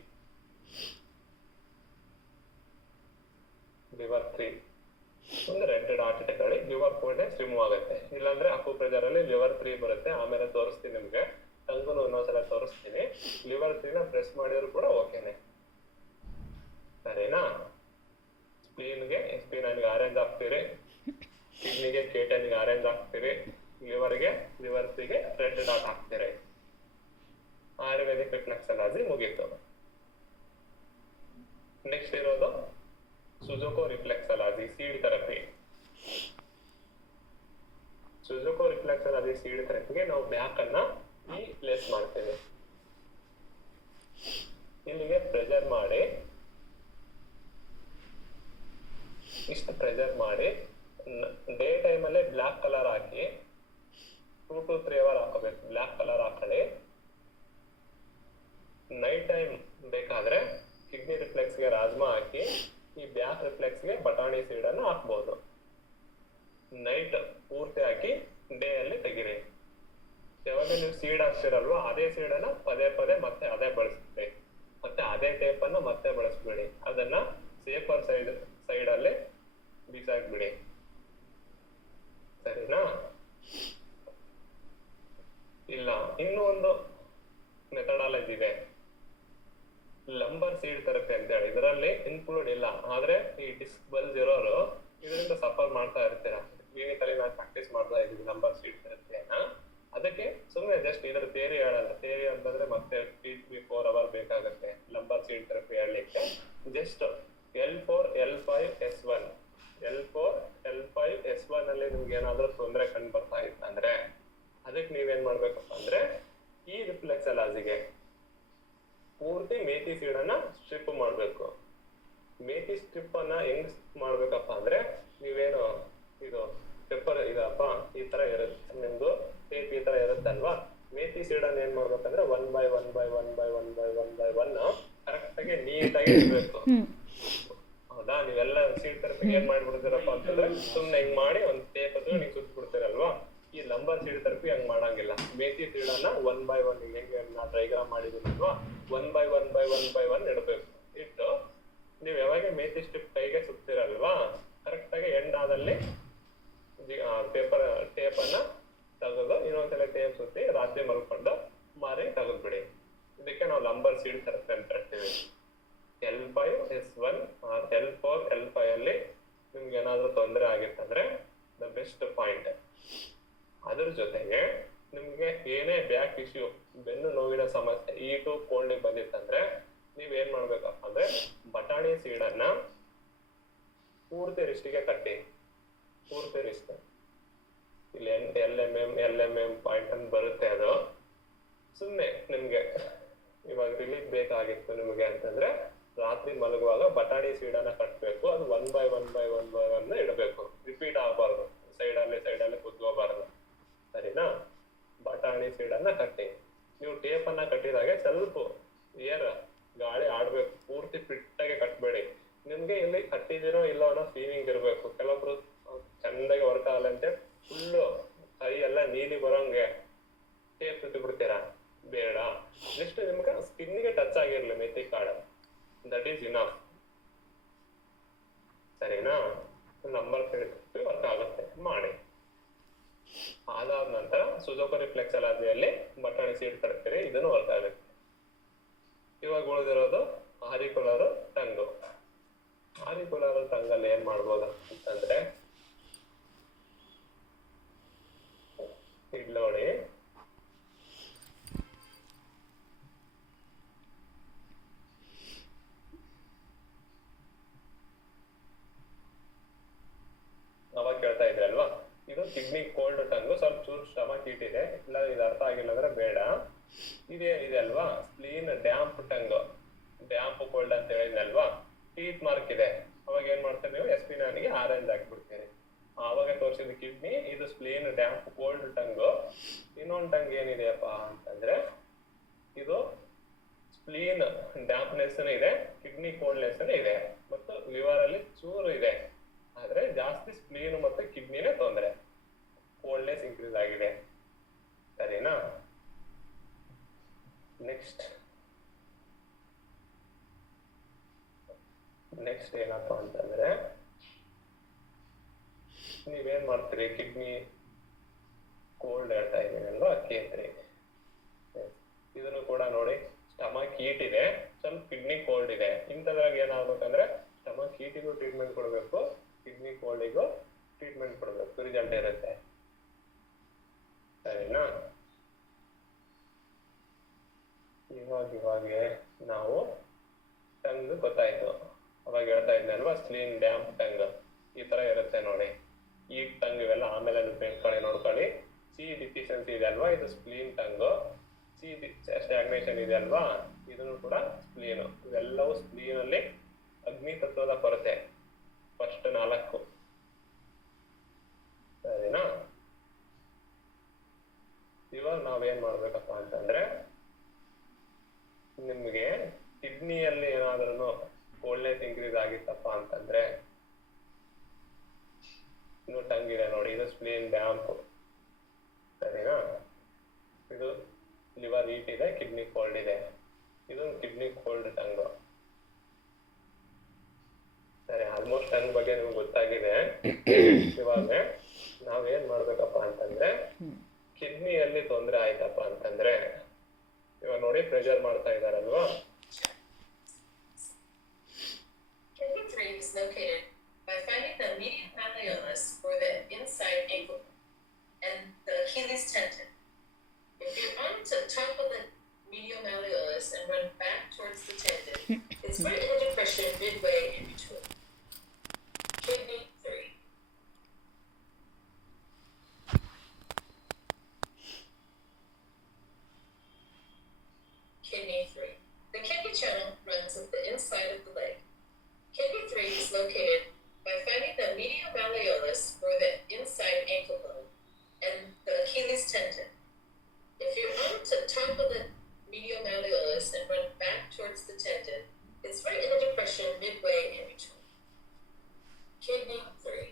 ಒಂದು ರೆಡ್ ಡಾಟ್ ಇಟ್ಕೊಳ್ಳಿ. ಲಿವರ್ ಕೋಲ್ಡ್ನೆಸ್ ರಿಮೂವ್ ಆಗುತ್ತೆ. ಇಲ್ಲಾಂದ್ರೆ ಅಕ್ಯುಪ್ರೆಷರ್ ಅಲ್ಲಿ ಲಿವರ್ 3 ಬರುತ್ತೆ, ಆಮೇಲೆ ತೋರಿಸ್ತೀನಿ ನಿಮ್ಗೆ. ಟಂಗುನು ಇನ್ನೊಂದ್ಸಲ ತೋರಿಸ್ತೀನಿ. ಲಿವರ್ 3ನ ಪ್ರೆಸ್ ಮಾಡಿದ್ರು ಕೂಡ ಓಕೆನೆ, ಸರಿನಾ? ಸ್ಪ್ಲೀನ್ಗೆ ಎಸ್ಪಿನೈನ್ಗೆ ಆರೆಂಜ್ ಹಾಕ್ತೀರಿ, ಕಿಡ್ನಿಗೆ K10ಗೆ ಆರೆಂಜ್ ಹಾಕ್ತೀರಿ, ಲಿವರ್ಗೆ ಲಿವರ್ 3ಗೆ ರೆಡ್ ಡಾಟ್ ಹಾಕ್ತೀರಿ. ಆಯುರ್ವೇದಿಕ್ ರಿಫ್ಲೆಕ್ಸಾಲಜಿ ಮುಗೀತು. ನೆಕ್ಸ್ಟ್ ಇರೋದು Sujok reflexology seed therapy. Sujok reflexology seed ಥೆರಪಿಗೆ ನಾವು ಬ್ಯಾಕ್ ಅನ್ನ ಈ ಪ್ಲೇಸ್ ಮಾಡ್ತೇವೆ. ಇಲ್ಲಿಗೆ ಪ್ರೆಷರ್ ಮಾಡಿ, ಇಷ್ಟು ಪ್ರೆಷರ್ ಮಾಡಿ ಡೇ ಟೈಮಲ್ಲೇ black colour hockey 2 to 3 hours ಹಾಕಬೇಕು. ಬ್ಲ್ಯಾಕ್ ಕಲರ್ ಹಾಕೊಳ್ಳಿ. ನೈಟ್ ಟೈಮ್ ಬೇಕಾದ್ರೆ ಕಿಡ್ನಿ ರಿಫ್ಲೆಕ್ಸ್ಗೆ ರಾಜ್ಮಾ ಹಾಕಿ, ಈ ಬ್ಯಾಕ್ ರಿಫ್ಲೆಕ್ಸ್ಗೆ ಬಟಾಣಿ ಸೀಡನ್ನು ಹಾಕ್ಬೋದು. ನೈಟ್ ಪೂರ್ತಿ ಹಾಕಿ ಡೇ ಅಲ್ಲಿ ತೆಗಿರಿ. ಯಾವಾಗ ನೀವು ಸೀಡ್ ಹಾಕ್ತಿರಲ್ವಾ ಅದೇ ಸೀಡನ್ನ ಪದೇ ಪದೇ ಮತ್ತೆ ಅದೇ ಬಳಸ್ತೀರಿ, ಮತ್ತೆ ಅದೇ ಟೇಪ್ ಅನ್ನ ಮತ್ತೆ ಬಳಸ್ಬೇಡಿ. ಅದನ್ನ ಸೇಫರ್ ಸೈಡ್ ಅಲ್ಲಿ ಬಿಸಾಕ್ಬಿಡಿ, ಸರಿನಾ? ಇಲ್ಲ, ಇನ್ನೂ ಒಂದು ಮೆಥಡಾಲಜಿ ಇದೆ, ಲಂಬರ್ ಸೀಡ್ ಥೆರಪಿ ಅಂತ ಹೇಳಿ. ಇದರಲ್ಲಿ ಇನ್ಕ್ಲೂಡ್ ಇಲ್ಲ, ಆದ್ರೆ ಈ ಡಿಸ್ಕ್ ಬಲ್ಸ್ ಇರೋರು ಇದರಿಂದ ಸಫರ್ ಮಾಡ್ತಾ ಇರ್ತೀರಾ. ಕ್ಲಿನಿಕಲ್ಲಿ ನಾನು ಪ್ರಾಕ್ಟೀಸ್ ಮಾಡ್ತಾ ಇದ್ದೀವಿ ಲಂಬರ್ ಸೀಡ್ ಥೆರಪಿಯನ್ನ. ಅದಕ್ಕೆ ಸುಮ್ಮನೆ ಜಸ್ಟ್ ಇದರ ಥಿಯರಿ ಹೇಳಲ್ಲ. ಥಿಯರಿ ಅಂತಂದ್ರೆ ಮತ್ತೆ 3-4 hours ಬೇಕಾಗುತ್ತೆ ಲಂಬರ್ ಸೀಡ್ ಥೆರಪಿ ಹೇಳಲಿಕ್ಕೆ. Just L4 L5 S1 L4 L5 S1 ಅಲ್ಲಿ ನಿಮ್ಗೆ ಏನಾದ್ರೂ ತೊಂದರೆ ಕಂಡು ಬರ್ತಾ ಇತ್ತಂದ್ರೆ ಅದಕ್ಕೆ ನೀವೇನ್ ಮಾಡ್ಬೇಕಪ್ಪ ಅಂದ್ರೆ ಈ ರಿಫ್ಲೆಕ್ಸಾಲಜಿಗೆ ಪೂರ್ತಿ ಮೇಥಿ ಸೀಡನ್ನ ಸ್ಟ್ರಿಪ್ ಮಾಡ್ಬೇಕು. ಮೇಥಿ ಸ್ಟ್ರಿಪ್ ಅನ್ನ ಹೆಂಗ್ ಮಾಡ್ಬೇಕಪ್ಪ ಅಂದ್ರೆ ನೀವೇನು ಇದು ಪೆಪ್ಪರ್ ಇದಪ್ಪ ಈ ತರ ಇರುತ್ತೆ ನಿಮ್ದು ಟೇಪ್ ಈ ತರ ಇರುತ್ತಲ್ವಾ, ಮೇಥಿ ಸೀಡನ್ನ ಏನ್ ಮಾಡ್ಬೇಕಂದ್ರೆ 1 by 1 by 1 by 1 by 1 by 1 correct ಆಗಿ ನೀಟಾಗಿ ಇರ್ಬೇಕು. ಹೌದಾ? ನೀವೆಲ್ಲ ಸೀಡ್ ಥೆರಪಿ ಏನ್ ಮಾಡ್ಬಿಡ್ತೀರಪ್ಪ ಅಂತಂದ್ರೆ ಸುಮ್ನೆ ಹೆಂಗ್ ಮಾಡಿ ಒಂದ್ ಟೇಪ್ ಅಥವಾ ನೀವು ಸುತ್ತ ಬಿಡ್ತೀರಲ್ವಾ. ಈ ಲಂಬರ್ ಸೀಡ್ ಥೆರಪಿ ಹಂಗ್ ಮಾಡಂಗಿಲ್ಲ. ಮೇಥಿ ಸೀಡನ್ನ 1 by 1 ಹೆಂಗೆ ನಾ ಡೈಗ್ರಾಮ್ ಮಾಡಿದೀನಲ್ವಾ 1 by 1 by 1 by 1 ಇಡಬೇಕು. ಇಟ್ಟು ನೀವು ಯಾವಾಗ ಮೇಥಿ ಸ್ಟ್ರಿಪ್ ಕೈಗೆ ಸುತ್ತೀರಲ್ವಾ ಕರೆಕ್ಟ್ ಆಗಿ ಎಂಡ್ ಆದಲ್ಲಿ ಪೇಪರ್ ಟೇಪ್ ಅನ್ನ ತೆಗೆದು ಇನ್ನೊಂದ್ಸಲ ಟೇಪ್ ಸುತ್ತಿ ರಾತ್ರಿ ಮಲ್ಕೊಂಡು ಮಾರಿ ತೆಗೆದ್ಬಿಡಿ. ಇದಕ್ಕೆ ನಾವು ಲಂಬರ್ ಸೀಡ್ ಥೆರಪಿ ಅಂತ ಹೇಳ್ತೀವಿ. L5 S1 L4 L5 ಅಲ್ಲಿ ನಿಮ್ಗೆ ಏನಾದ್ರೂ ತೊಂದರೆ ಆಗಿತ್ತಂದ್ರೆ ದ ಬೆಸ್ಟ್ ಪಾಯಿಂಟ್. ಅದ್ರ ಜೊತೆಗೆ ನಿಮ್ಗೆ ಏನೇ ಬ್ಯಾಕ್ ಇಶ್ಯೂ, ಬೆನ್ನು ನೋವಿನ ಸಮಸ್ಯೆ, ಈಟು ಕೋಲ್ಡ್ ಬಂದಿತ್ತಂದ್ರೆ ನೀವ್ ಏನ್ ಮಾಡ್ಬೇಕಪ್ಪ ಅಂದ್ರೆ ಬಟಾಣಿ ಸೀಡನ್ನ ಪೂರ್ತಿ ರಿಸ್ಟಿಗೆ ಕಟ್ಟಿ, ಪೂರ್ತಿ ರಿಸ್ಟ್ ಇಲ್ಲಿ LMM ಪಾಯಿಂಟ್ ಅಂತ ಬರುತ್ತೆ. ಅದು ಸುಮ್ನೆ ನಿಮ್ಗೆ ಇವಾಗ ರಿಲೀಫ್ ಬೇಕಾಗಿತ್ತು ನಿಮ್ಗೆ ಅಂತಂದ್ರೆ ರಾತ್ರಿ ಮಲಗುವಾಗ ಬಟಾಣಿ ಸೀಡನ್ನ ಕಟ್ಬೇಕು. ಅದು 1 by 1 by 1 by 1 ಇಡಬೇಕು. ರಿಪೀಟ್ ಆಗಬಾರ್ದು, ಸೈಡಲ್ಲಿ ಕುತ್ಕೋಬಾರ್ದು, ಸರಿನಾ? ಬಟಾಣಿ ಸೀಡನ್ನ ಕಟ್ಟಿ ನೀವು ಟೇಪ್ ಅನ್ನ ಕಟ್ಟಿದಾಗೆ ಸ್ವಲ್ಪ ಏರ್ ಗಾಳಿ ಆಡ್ಬೇಕು, ಪೂರ್ತಿ ಫಿಟ್ಟಾಗಿ ಕಟ್ಬೇಡಿ. ನಿಮ್ಗೆ ಇಲ್ಲಿ ಕಟ್ಟಿದಿರೋ ಇಲ್ಲೋ ಅನ್ನೋ ಫೀಲಿಂಗ್ ಇರ್ಬೇಕು. ಕೆಲವೊಬ್ರು ಚಂದಾಗಿ ವರ್ಕ್ ಆಗಲ್ಲಂತೆ ಫುಲ್ಲು ಕೈ ಎಲ್ಲ ನೀಲಿ ಬರೋಂಗೆ ಟೇಪ್ ಸುತ್ತಿ ಬಿಡ್ತೀರಾ, ಬೇಡ. ನೆಕ್ಸ್ಟ್ ನಿಮ್ಗೆ ಸ್ಕಿನ್ನಿಗೆ ಟಚ್ ಆಗಿರ್ಲಿ ಮೇಥಿ ಕಾಳು, ದಟ್ ಈಸ್ ಇನಫ್, ಸರಿನಾ? ನಂಬರ್ ವರ್ಕ್ ಆಗುತ್ತೆ, ಮಾಡಿ. ಅದಾದ ನಂತರ ಸುಜೋಕೋ ರಿಫ್ಲೆಕ್ಸಾಲಜಿಯಲ್ಲಿ ಬಟಾಣಿ ಸೀಡ್ ತರ್ತೀರಿ, ಇದನ್ನು ವರ್ಕ್ ಆಗುತ್ತೆ. ಇವಾಗ ಉಳಿದಿರೋದು ಆರಿಕ್ಯುಲರ್ ಟಂಗು. ಆರಿಕ್ಯುಲರ್ ಟಂಗಲ್ಲಿ ಏನ್ ಮಾಡ್ಬೋದು ಅಂತಂದ್ರೆ ಇಲ್ಲಿ ನೋಡಿ, ಅವಾಗ ಕೇಳ್ತಾ ಇದ್ರೆ ಅಲ್ವಾ, ಇದು ಕಿಡ್ನಿ ಕೋಲ್ಡ್ ಟಂಗು. ಸ್ವಲ್ಪ ಚೂರು ಸ್ಟಮಕ್ ಹೀಟ್ ಇದೆ, ಇಲ್ಲ ಇದು ಅರ್ಥ ಆಗಿಲ್ಲ ಅಂದ್ರೆ ಬೇಡ. ಇದೆ ಅಲ್ವಾ spleen damp tongue, damp cold ಅಂತ ಹೇಳಿದ್ನಲ್ವಾ, ಟೀತ್ ಮಾರ್ಕ್ ಇದೆ. ಅವಾಗ ಏನ್ ಮಾಡ್ತೀರಿ ನೀವು ಎಸ್ಪಿನಾನಿಗೆ ಆರೆಂಜ್ ಹಾಕ್ಬಿಡ್ತೀರಿ. ಆವಾಗ ತೋರಿಸಿದ ಕಿಡ್ನಿ ಇದು ಸ್ಪ್ಲೀನ್ ಡ್ಯಾಂಪ್ ಕೋಲ್ಡ್ ಟಂಗು. ಇನ್ನೊಂದು ಟಂಗ್ ಏನಿದೆಯಪ್ಪ ಅಂತಂದ್ರೆ ಇದು ಸ್ಪ್ಲೀನ್ ಡ್ಯಾಂಪ್ನೆಸ್ ಇದೆ, ಕಿಡ್ನಿ ಕೋಲ್ಡ್ನೆಸ್ ಇದೆ, ಮತ್ತು ಲಿವರ್ ಅಲ್ಲಿ ಚೂರು ಇದೆ. ಆದ್ರೆ ಜಾಸ್ತಿ ಸ್ಪ್ಲೀನ್ ಮತ್ತೆ ಕಿಡ್ನಿನೇ ತೊಂದರೆ, ಕೋಲ್ಡ್ನೆಸ್ ಇನ್ಕ್ರೀಸ್ ಆಗಿದೆ, ಸರಿನಾ? ನೆಕ್ಸ್ಟ್ ಏನಪ್ಪಾ ಅಂತಂದ್ರೆ ನೀವೇನ್ ಮಾಡ್ತೀರಿ, ಕಿಡ್ನಿ ಕೋಲ್ಡ್ ಹೇಳ್ತಾ ಇದೀನಿ ಅಲ್ವಾ, K3 ಇದನ್ನು ಕೂಡ ನೋಡಿ, ಸ್ಟಮಕ್ ಹೀಟ್ ಇದೆ, ಸ್ವಲ್ಪ ಕಿಡ್ನಿ ಕೋಲ್ಡ್ ಇದೆ. ಇಂಥದ್ರಾಗ ಏನಾಗ್ಬೇಕಂದ್ರೆ ಸ್ಟಮಕ್ ಹೀಟಿಗೂ ಟ್ರೀಟ್ಮೆಂಟ್ ಕೊಡಬೇಕು, ಕಿಡ್ನಿ ಕೋಲ್ಡಿಗೂ ಟ್ರೀಟ್ಮೆಂಟ್ ಕೊಡಬೇಕು, ರಿಸಲ್ಟ್ ಇರುತ್ತೆ. ಸರಿನಾ? ಇವಾಗ ನಾವು ಟಂಗ್ ಗೊತ್ತಾಯ್ತು. ಅವಾಗ ಹೇಳ್ತಾ ಇದ್ದೆ ಅಲ್ವಾ, ಸ್ಲೀನ್ ಡ್ಯಾಂಪ್ ಟಂಗ್ ಈ ತರ ಇರುತ್ತೆ ನೋಡಿ. ಈ ಟಂಗ್ ಇವೆಲ್ಲ ಆಮೇಲೆ ನೋಡ್ಕೊಳ್ಳಿ. ಸಿ ಡಿಫಿಷಿಯನ್ಸಿ ಇದೆ ಅಲ್ವಾ, ಇದು ಸ್ಪ್ಲೀನ್ ಟಂಗ್. ಸಿ ಸ್ಟಾಗ್ನೇಷನ್ ಇದೆ ಅಲ್ವಾ, ಇದನ್ನು ಕೂಡ ಸ್ಪ್ಲೀನ್. ಇವೆಲ್ಲವೂ ಸ್ಪ್ಲೀನ್ ಅಲ್ಲಿ ಅಗ್ನಿ ತತ್ವದ ಕೊರತೆ. ಫಸ್ಟ್ 4 ಸರಿನಾ? ಇವಾಗ ನಾವೇನ್ ಮಾಡ್ಬೇಕಪ್ಪ ಅಂತಂದ್ರೆ, ನಿಮ್ಗೆ ಕಿಡ್ನಿಯಲ್ಲಿ ಏನಾದ್ರೂ ಕೋಲ್ಡ್ನೆಸ್ ಇನ್ಕ್ರೀಸ್ ಆಗಿತ್ತಪ್ಪ ಅಂತಂದ್ರೆ, ಇನ್ನು ಟಂಗ್ ಇದೆ ನೋಡಿ, ಇದು ಸ್ಪ್ಲೀನ್ ಡ್ಯಾಂಪ್. ಸರಿನಾ? ಇದು ಲಿವರ್ ಹೀಟ್ ಇದೆ, ಕಿಡ್ನಿ ಕೋಲ್ಡ್ ಇದೆ. ಇದು ಕಿಡ್ನಿ ಕೋಲ್ಡ್ ಟಂಗ್. ಸರಿ, ಆಲ್ಮೋಸ್ಟ್ ಟಂಗ್ ಬಗ್ಗೆ ನಿಮ್ಗೆ ಗೊತ್ತಾಗಿದೆ. ಇವಾಗ ನಾವೇನ್ ಮಾಡ್ಬೇಕಪ್ಪ ಅಂತಂದ್ರೆ, ಕಿಡ್ನಿಯಲ್ಲಿ ತೊಂದರೆ ಆಯ್ತಪ್ಪ ಅಂತಂದ್ರೆ, ಇವಾಗ ನೋಡಿ ಪ್ರೆಷರ್ ಮಾಡ್ತಾ ಇದಾರಲ್ವಾ, Kidney 3 is located by finding the median malleolus or the inside ankle and the Achilles tendon. If you're on the top of the medial malleolus and run back towards the tendon, it's right in the depression midway in between. Kidney 3. Kidney 3. The kidney channel runs at the inside of the leg. Kidney 3 is located by finding the medial malleolus or the inside ankle bone and the Achilles tendon. If you're on the top of the medial malleolus and run back towards the tendon, it's right in the depression midway in between. Kidney 3.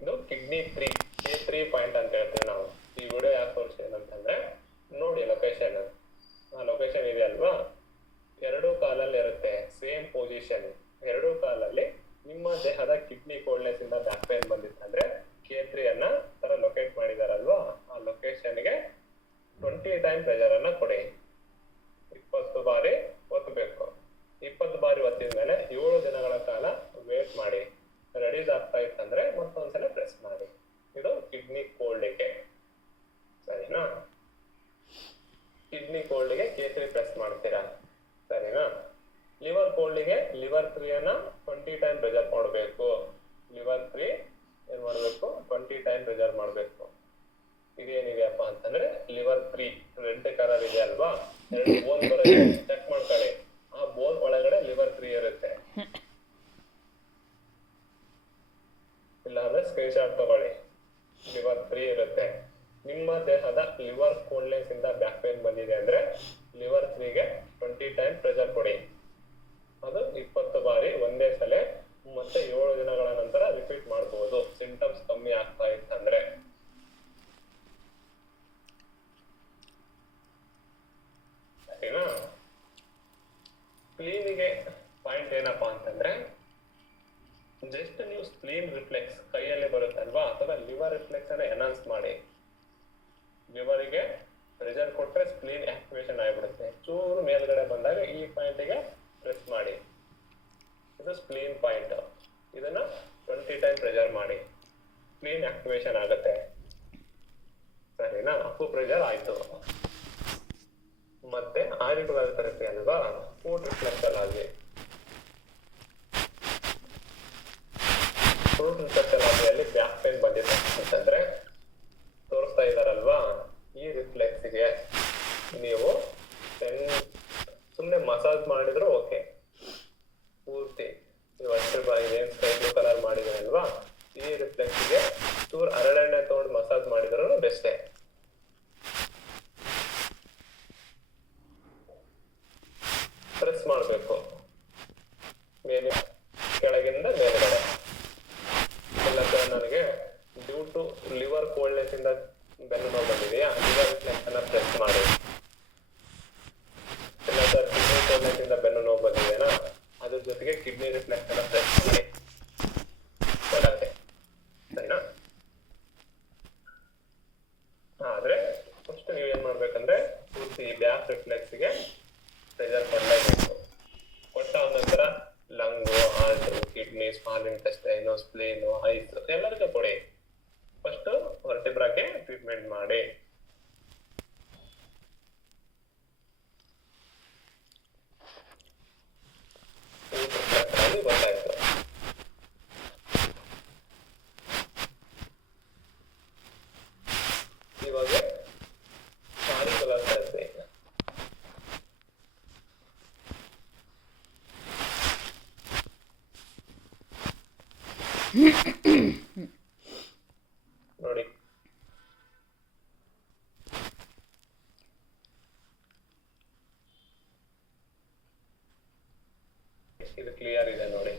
ಇದು ಕಿಡ್ನಿ 3 K3 ಪಾಯಿಂಟ್ ಅಂತ ಹೇಳ್ತೀವಿ ನಾವು. ಈ ವಿಡಿಯೋ ಯಾಕೆ ತೋರಿಸ್ತೀನಿ ಅಂತಂದ್ರೆ, ನೋಡಿ ಲೊಕೇಶನ್, ಆ ಲೊಕೇಶನ್ ಇದೆ ಅಲ್ವಾ, 2 ಕಾಲಲ್ಲಿ ಇರುತ್ತೆ, ಸೇಮ್ ಪೊಸಿಷನ್. 2 ಕಾಲಲ್ಲಿ ನಿಮ್ಮ ದೇಹದ ಕಿಡ್ನಿ ಕೋಲ್ಡ್ನೆಸ್ ಇಂದ ಬ್ಯಾಕ್ ಪೇನ್ ಬಂದಿತ್ತಂದ್ರೆ K3 ಅನ್ನ ತರ ಲೊಕೇಟ್ ಮಾಡಿದಾರಲ್ವಾ, ಆ ಲೊಕೇಶನ್ಗೆ 20 ಟೈಮ್ ಪ್ರೆಷರ್ ಅನ್ನ ಕೊಡಿ. 20 ಬಾರಿ ಒತ್ತಬೇಕು. 20 ಬಾರಿ ಒತ್ತಿದ ಮೇಲೆ 7 ದಿನಗಳ ಕಾಲ ವೇಟ್ ಮಾಡಿ. ರೆಡೀಸ್ ಆಗ್ತಾ ಇತ್ತಂದ್ರೆ ಮತ್ತೊಂದ್ಸಲ ಪ್ರೆಸ್ ಮಾಡಿ. ಇದು ಕಿಡ್ನಿ ಕೋಲ್ಡ್ಗೆ. ಸರಿನಾ? ಕಿಡ್ನಿ ಕೋಲ್ಡ್ಗೆ K3 ಪ್ರೆಸ್ ಮಾಡ್ತೀರಾ. ಸರಿನಾ? ಲಿವರ್ ಕೋಲ್ಡ್ಗೆ ಲಿವರ್ 3 ಅನ್ನ 20 ಟೈಮ್ ಪ್ರೆಷರ್ ಮಾಡಬೇಕು. ಲಿವರ್ 3 ಏನ್ ಮಾಡ್ಬೇಕು? 20 ಟೈಮ್ ಪ್ರೆಷರ್ ಮಾಡಬೇಕು. ಇದೇನಿದೆಯಪ್ಪ ಅಂತಂದ್ರೆ ಲಿವರ್ 3 ರೆಡ್ ಕಲರ್ ಇದೆ ಅಲ್ವಾ, 2 ಬೋನ್ ಬರುತ್ತೆ, ಚೆಕ್ ಮಾಡ್ಕೊಳ್ಳಿ. ಆ ಬೋನ್ ಒಳಗಡೆ ಲಿವರ್ 3 ಇರುತ್ತೆ. ಇಲ್ಲಾಂದ್ರೆ ಸ್ಕ್ರೀನ್ ಶಾಟ್ ತಗೊಳ್ಳಿ. ಲಿವರ್ 3 ಇರುತ್ತೆ. ನಿಮ್ಮ ದೇಹದ ಲಿವರ್ ಕೋಲ್ಡ್ನೆಸ್ ಇಂದ ಬ್ಯಾಕ್ ಪೇನ್ ಬಂದಿದೆ ಅಂದ್ರೆ ಲಿವರ್ 3ಗೆ 20 ಟೈಮ್ ಪ್ರೆಷರ್ ಕೊಡಿ. ಅದು 20 ಬಾರಿ ಒಂದೇ ಸಲ, ಮತ್ತೆ 7 ದಿನಗಳ ನಂತರ ರಿಪೀಟ್ ಮಾಡಬಹುದು, ಸಿಂಟಮ್ಸ್ ಕಮ್ಮಿ ಆಗ್ತಾ ಇತ್ತಂದ್ರೆ. ಸರಿನಾ? ಸ್ಪ್ಲೀನಿಗೆ ಪಾಯಿಂಟ್ ಏನಪ್ಪಾ ಅಂತಂದ್ರೆ, ಜಸ್ಟ್ ನೀವು ಸ್ಪ್ಲೀನ್ ರಿಫ್ಲೆಕ್ಸ್ ಕೈಯಲ್ಲಿ ಬರುತ್ತಲ್ವಾ, ಅಥವಾ ಲಿವರ್ ರಿಫ್ಲೆಕ್ಸ್ ಅನ್ನ ಎನ್ಹಾನ್ಸ್ ಮಾಡಿ. ಲಿವರಿಗೆ ಪ್ರೆಷರ್ ಕೊಟ್ರೆ ಸ್ಪ್ಲೀನ್ ಆಕ್ಟಿವೇಶನ್ ಆಗಿಬಿಡುತ್ತೆ. ಚೂರು ಮೇಲ್ಗಡೆ ಬಂದಾಗ ಈ ಪಾಯಿಂಟ್ಗೆ ಪ್ರೆಸ್ ಮಾಡಿ. ಇದು ಸ್ಪ್ಲೀನ್ ಪಾಯಿಂಟ್. ಇದನ್ನ 20 ಟೈಮ್ ಪ್ರೆಷರ್ ಮಾಡಿ, ಸ್ಪ್ಲೀನ್ ಆಕ್ಟಿವೇಶನ್ ಆಗುತ್ತೆ. ಸರಿನಾ? ಅಪ್ಪು ಪ್ರೆಷರ್ ಆಯ್ತು. ಮತ್ತೆ ಆರಿಟುಗಳ ಥೆರಪಿ ಅಲ್ವಾ, ಫುಡ್ ರಿಫ್ಲೆಕ್ಸ್ ಅಲ್ಲಿ ಫ್ರೂಟ್ ರಿಫ್ಲೆಕ್ಸಲ್ಲಿ ಬ್ಯಾಕ್ ಪೇನ್ ಬಂದಿದೆ ಅಂತಂದ್ರೆ ತೋರಿಸ್ತಾ ಇದಾರಲ್ವಾ, ಈ ರಿಫ್ಲೆಕ್ಸ್ಗೆ ನೀವು ಸುಮ್ಮನೆ ಮಸಾಜ್ ಮಾಡಿದ್ರು ಓಕೆ. ಪೂರ್ತಿ ನೀವು ಅಷ್ಟು ಏನ್ ಸ್ಕೈ ಬ್ಲೂ ಕಲರ್ ಮಾಡಿದ್ರೆ ಅಲ್ವಾ, ಈ ರಿಫ್ಲೆಕ್ಸ್ಗೆ ಚೂರು ಹರಳೆಣ್ಣೆ ತಗೊಂಡು ಮಸಾಜ್ ಮಾಡಿದ್ರು ಬೆಸ್ಟೇ. ಪ್ರೆಸ್ ಮಾಡಬೇಕು ಮೇಲೆ ಕೆಳಗಿಂದ ಮೇಲ್ಗಡೆ. ಇಲ್ಲಂದ್ರೆ ನನಗೆ ಡ್ಯೂ ಟು ಲಿವರ್ ಕೋಲ್ಡ್ನೆಸ್ ಇಂದ ಬೆನ್ನು ನೋವು ಬಂದಿದೆಯಾ, ಲಿವರ್ ರಿಫ್ಲೆಕ್ಸ್ ಅನ್ನ ಪ್ರೆಸ್ ಮಾಡಿ. ಇಲ್ಲ ಸರ್ ಕಿಡ್ನಿ ಕೋಲ್ಡ್ನೆಸ್ ಇಂದ ಬೆನ್ನು ನೋವು ಬಂದಿದೆಯಾ, ಅದ್ರ ಜೊತೆಗೆ ಕಿಡ್ನಿ ರಿಫ್ಲೆಕ್ಸ್ ಅನ್ನ ಪ್ರೆಸ್ ಮಾಡಿ. ಸರಿನಾ? ಆದ್ರೆ ಐಸ್ ಎಲ್ಲದಕ್ಕೂ ಕೊಡಿ. ಫಸ್ಟ್ ವರ್ಟಿಬ್ರಾಗೆ ಟ್ರೀಟ್ಮೆಂಟ್ ಮಾಡಿ. ಗೊತ್ತಾಯ್ತು. ಇವಾಗ ಆರಿಕುಲರ್ ಸರ್ಜರಿ. ನೋಡಿ ಇದು ಕ್ಲಿಯರ್ ಇದೆ ನೋಡಿ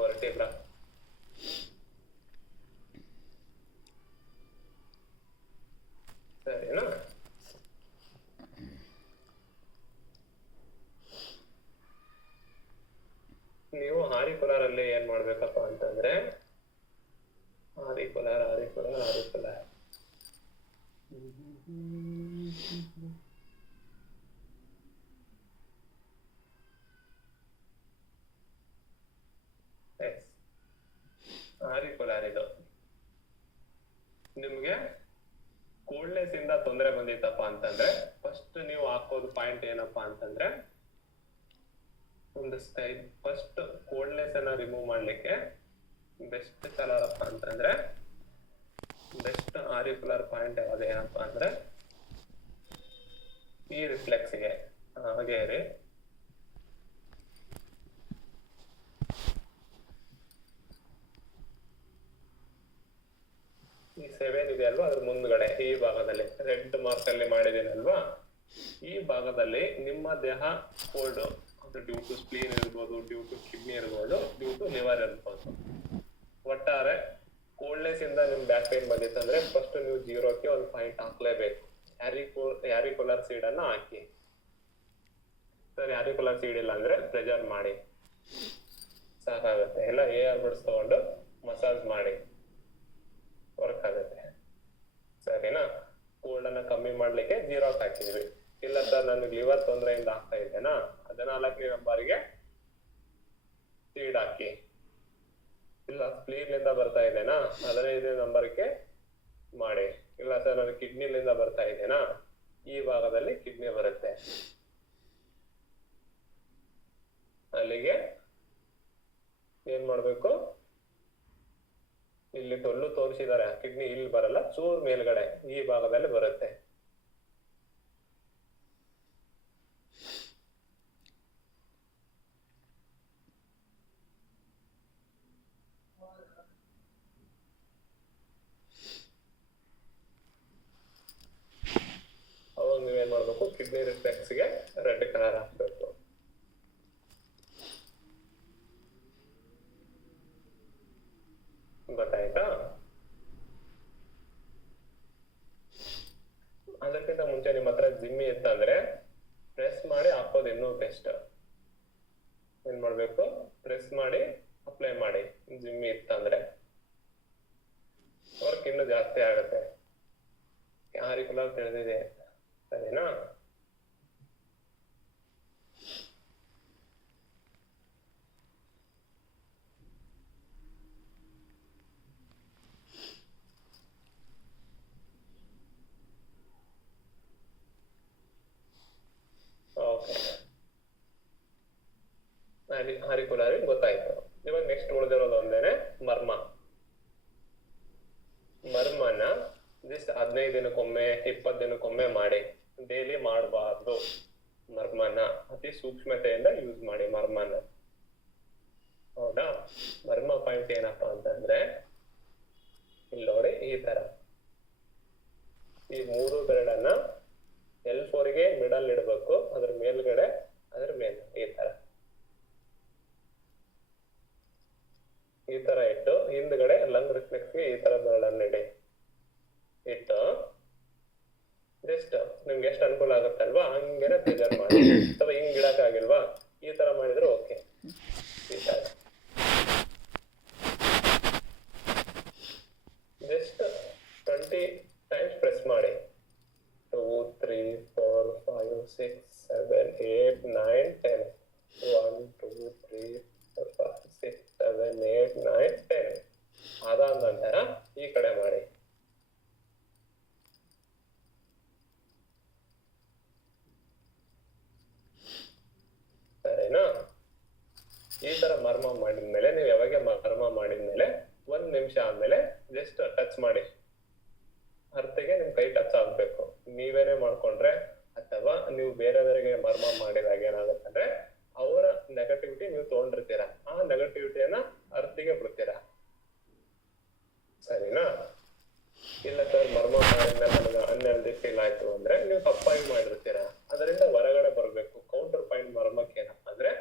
ವರ್ಟಿಬ್ರಾ. ಸರಿನಾ? ನೀವು ಆರಿಕುಲರ್ ಅಲ್ಲಿ ಏನ್ ಮಾಡ್ಬೇಕಪ್ಪ ಅಂತಂದ್ರೆ ಆರಿಕುಲರ್ ಆರಿಕುಲರ್ ಇದು ನಿಮ್ಗೆ ಕೋಲ್ಡ್ನೆಸ್ ಇಂದ ತೊಂದರೆ ಬಂದಿತ್ತಪ್ಪ ಅಂತಂದ್ರೆ ಫಸ್ಟ್ ನೀವು ಹಾಕೋದು ಪಾಯಿಂಟ್ ಏನಪ್ಪಾ ಅಂತಂದ್ರೆ ಒಂದು ಸ್ಟೈಲ್. ಫಸ್ಟ್ ಕೋಲ್ಡ್ನೆಸ್ ಅನ್ನ ರಿಮೂವ್ ಮಾಡ್ಲಿಕ್ಕೆ ಬೆಸ್ಟ್ ಕಲರ್ ಅಪ್ಪ ಅಂತಂದ್ರೆ ಬೆಸ್ಟ್ ಆರಿಕುಲರ್ ಪಾಯಿಂಟ್ ಯಾವ್ದೇನಪ್ಪ ಅಂದ್ರೆ ಈ ರಿಫ್ಲೆಕ್ಸ್ಗೆ ಹಾಗೆ ರೀ. ಈ 7 ಇದೆ ಅಲ್ವಾ, ಅದ್ರ ಮುಂದ್ಗಡೆ ಈ ಭಾಗದಲ್ಲಿ ರೆಡ್ ಮಾರ್ಕ್ ಅಲ್ಲಿ ಮಾಡಿದೀನಿ ಅಲ್ವಾ, ಈ ಭಾಗದಲ್ಲಿ ನಿಮ್ಮ ದೇಹ ಕೋಲ್ಡ್, ಅದು ಡ್ಯೂ ಟು ಸ್ಪ್ಲೀನ್ ಇರ್ಬೋದು, ಡ್ಯೂ ಟು ಕಿಡ್ನಿ ಇರ್ಬೋದು, ಡ್ಯೂ ಟು ಲಿವರ್ ಇರ್ಬೋದು. ಒಟ್ಟಾರೆ ಕೋಲ್ಡ್ನೆಸ್ ಇಂದ ನಿಮ್ ಬ್ಯಾಕ್ ಪೇನ್ ಬಂದಿತ್ತಂದ್ರೆ ಫಸ್ಟ್ ನೀವು 0ಕ್ಕೆ ಒಂದು ಪಾಯಿಂಟ್ ಹಾಕ್ಲೇಬೇಕು. ಯಾರಿಕುಲರ್ ಸೀಡ್ ಅನ್ನ ಹಾಕಿ. ಸರಿ, ಯಾರಿಕುಲರ್ ಸೀಡ್ ಇಲ್ಲ ಅಂದ್ರೆ ಪ್ರೆಜರ್ ಮಾಡಿ ಸಾಕಾಗುತ್ತೆ. ಎಲ್ಲ AR ತಗೊಂಡು ಮಸಾಜ್ ಮಾಡಿ ವರ್ಕ್ ಆಗುತ್ತೆ. ಸರಿನಾ? ಕೋಲ್ಡ್ ಅನ್ನ ಕಮ್ಮಿ ಮಾಡ್ಲಿಕ್ಕೆ 0 ಹಾಕಿದ್ವಿ. ಇಲ್ಲ ಸರ್ ನನಗೆ ಲಿವರ್ ತೊಂದರೆಯಿಂದ ಆಗ್ತಾ ಇದ್ದೇನಾ, 14ನೇ ನಂಬರ್ಗೆ ಸೀಡ್ ಹಾಕಿ. ಇಲ್ಲ ಸ್ಪ್ಲೀನ್ ಇಂದ ಬರ್ತಾ ಇದ್ದೇನಾ, 15ನೇ ನಂಬರ್ಗೆ ಮಾಡಿ. ಇಲ್ಲ ಸರ್ ನನಗೆ ಕಿಡ್ನಿಲಿಂದ ಬರ್ತಾ ಇದ್ದೇನಾ, ಈ ಭಾಗದಲ್ಲಿ ಕಿಡ್ನಿ ಬರುತ್ತೆ, ಅಲ್ಲಿಗೆ ಏನ್ ಮಾಡ್ಬೇಕು, ಇಲ್ಲಿ ಟೊಲ್ಲು ತೋರಿಸಿದ್ದಾರೆ, ಕಿಡ್ನಿ ಇಲ್ಲಿ ಬರಲ್ಲ, ಚೂರ್ ಮೇಲ್ಗಡೆ ಈ ಭಾಗದಲ್ಲಿ ಬರುತ್ತೆ. ಅವಾಗ ನೀವೇನ್ ಮಾಡ್ಬೇಕು, ಕಿಡ್ನಿ ರಿಫ್ಲೆಕ್ಸ್ಗೆ ರೆಡ್ ಕಲರ್ ಹಾಕ್ಬೇಕು. ಗೊತ್ತಾಯ್ತಾ? ಅದಕ್ಕಿಂತ ಮುಂಚೆ ನಿಮ್ಮ ಹತ್ರ ಜಿಮ್ಮಿ ಇತ್ತಂದ್ರೆ ಪ್ರೆಸ್ ಮಾಡಿ ಹಾಕೋದು ಇನ್ನೂ ಬೆಸ್ಟ್. ಏನ್ ಮಾಡ್ಬೇಕು, ಪ್ರೆಸ್ ಮಾಡಿ ಅಪ್ಲೈ ಮಾಡಿ. ಜಿಮ್ಮಿ ಇತ್ತಂದ್ರೆ ವರ್ಕ್ ಇನ್ನೂ ಜಾಸ್ತಿ ಆಗುತ್ತೆ. ಆರಿಕುಲರ್ ತಿಳಿದಿದೆ, ಸರಿನಾ? ಓಕೆ, ಆರಿಕುಲರ್ ಗೊತ್ತಾಯ್ತು. ಇವಾಗ ನೆಕ್ಸ್ಟ್ ಉಳಿದಿರೋದು ಒಂದೇನೆ ಮರ್ಮ. ಮರ್ಮನ ಜಸ್ಟ್ 15 ದಿನಕ್ಕೊಮ್ಮೆ 20 ದಿನಕ್ಕೊಮ್ಮೆ ಮಾಡಿ, ಡೈಲಿ ಮಾಡಬಾರ್ದು. ಮರ್ಮನ ಅತಿ ಸೂಕ್ಷ್ಮತೆಯಿಂದ ಯೂಸ್ ಮಾಡಿ ಮರ್ಮನ. ಹೌದಾ? ಮರ್ಮ ಪಾಯಿಂಟ್ ಏನಪ್ಪಾ ಅಂತಂದ್ರೆ ಇಲ್ಲಿ ನೋಡಿ, ಈ ತರ ಈ 3 ಬೆರಳನ್ನ L4ಗೆ ಮಿಡಲ್ ಇಡಬೇಕು, ಅದ್ರ ಮೇಲ್ಗಡೆ ಅದ್ರ ಮೇಲೆ ಈ ತರ ಇಟ್ಟು ಹಿಂದ್ಗಡೆ ಲಂಗ್ ರಿಫ್ಲೆಕ್ಸ್ಗೆ ಈ ತರ ಬೆರಳನ್ನ ಇಟ್ಟು ಜಸ್ಟ್ ನಿಮ್ಗೆ ಎಷ್ಟು ಅನುಕೂಲ ಆಗುತ್ತಲ್ವಾ ಹಂಗೇನೆ ಪ್ರೆಜರ್ ಮಾಡಿ. ಅಥವಾ ಹಿಂಗ್ ಇಡಕ್ ಆಗಿಲ್ವಾ, ಈ ತರ ಮಾಡಿದ್ರೆ ಓಕೆ. ಈ ತರ ಜಸ್ಟ್ 20 ಟೈಮ್ಸ್ ಪ್ರೆಸ್ ಮಾಡಿ. 2 3 4 5 6 7 8 9 10. 1 2 3 4 5 6 7 8 9 10. ಮಾಡಿದ್ಮೇಲೆ ಜಸ್ಟ್ ಟಚ್ ಮಾಡಿ, ಅರ್ತಿಗೆ ನಿಮ್ ಕೈ ಟಚ್ ಆಗ್ಬೇಕು. ನೀವೇನೇ ಮಾಡ್ಕೊಂಡ್ರೆ ಅಥವಾ ನೀವು ಬೇರೆಯವರಿಗೆ ಮರ್ಮ ಮಾಡಿದಾಗ ಏನಾಗುತ್ತಂದ್ರೆ ಅವರ ನೆಗೆಟಿವಿಟಿ ನೀವು ತಗೊಂಡಿರ್ತೀರಾ, ಆ ನೆಗೆಟಿವಿಟಿಯನ್ನ ಅರ್ತಿಗೆ ಬಿಡ್ತೀರಾ. ಸರಿನಾ? ಇಲ್ಲ ಸರ್ ಮರ್ಮ ಮಾಡಿದ್ಮೇಲೆ ನನಗೆ ಅನ್ಹೆಲ್ದಿ ಫೀಲ್ ಆಯ್ತು ಅಂದ್ರೆ ನೀವು ತಪ್ಪಾಗಿ ಮಾಡಿರ್ತೀರಾ, ಅದರಿಂದ ಹೊರಗಡೆ ಬರ್ಬೇಕು. ಕೌಂಟರ್ ಪಾಯಿಂಟ್ ಮರ್ಮಕ್ಕೆ ಏನಪ್ಪ ಅಂದ್ರೆ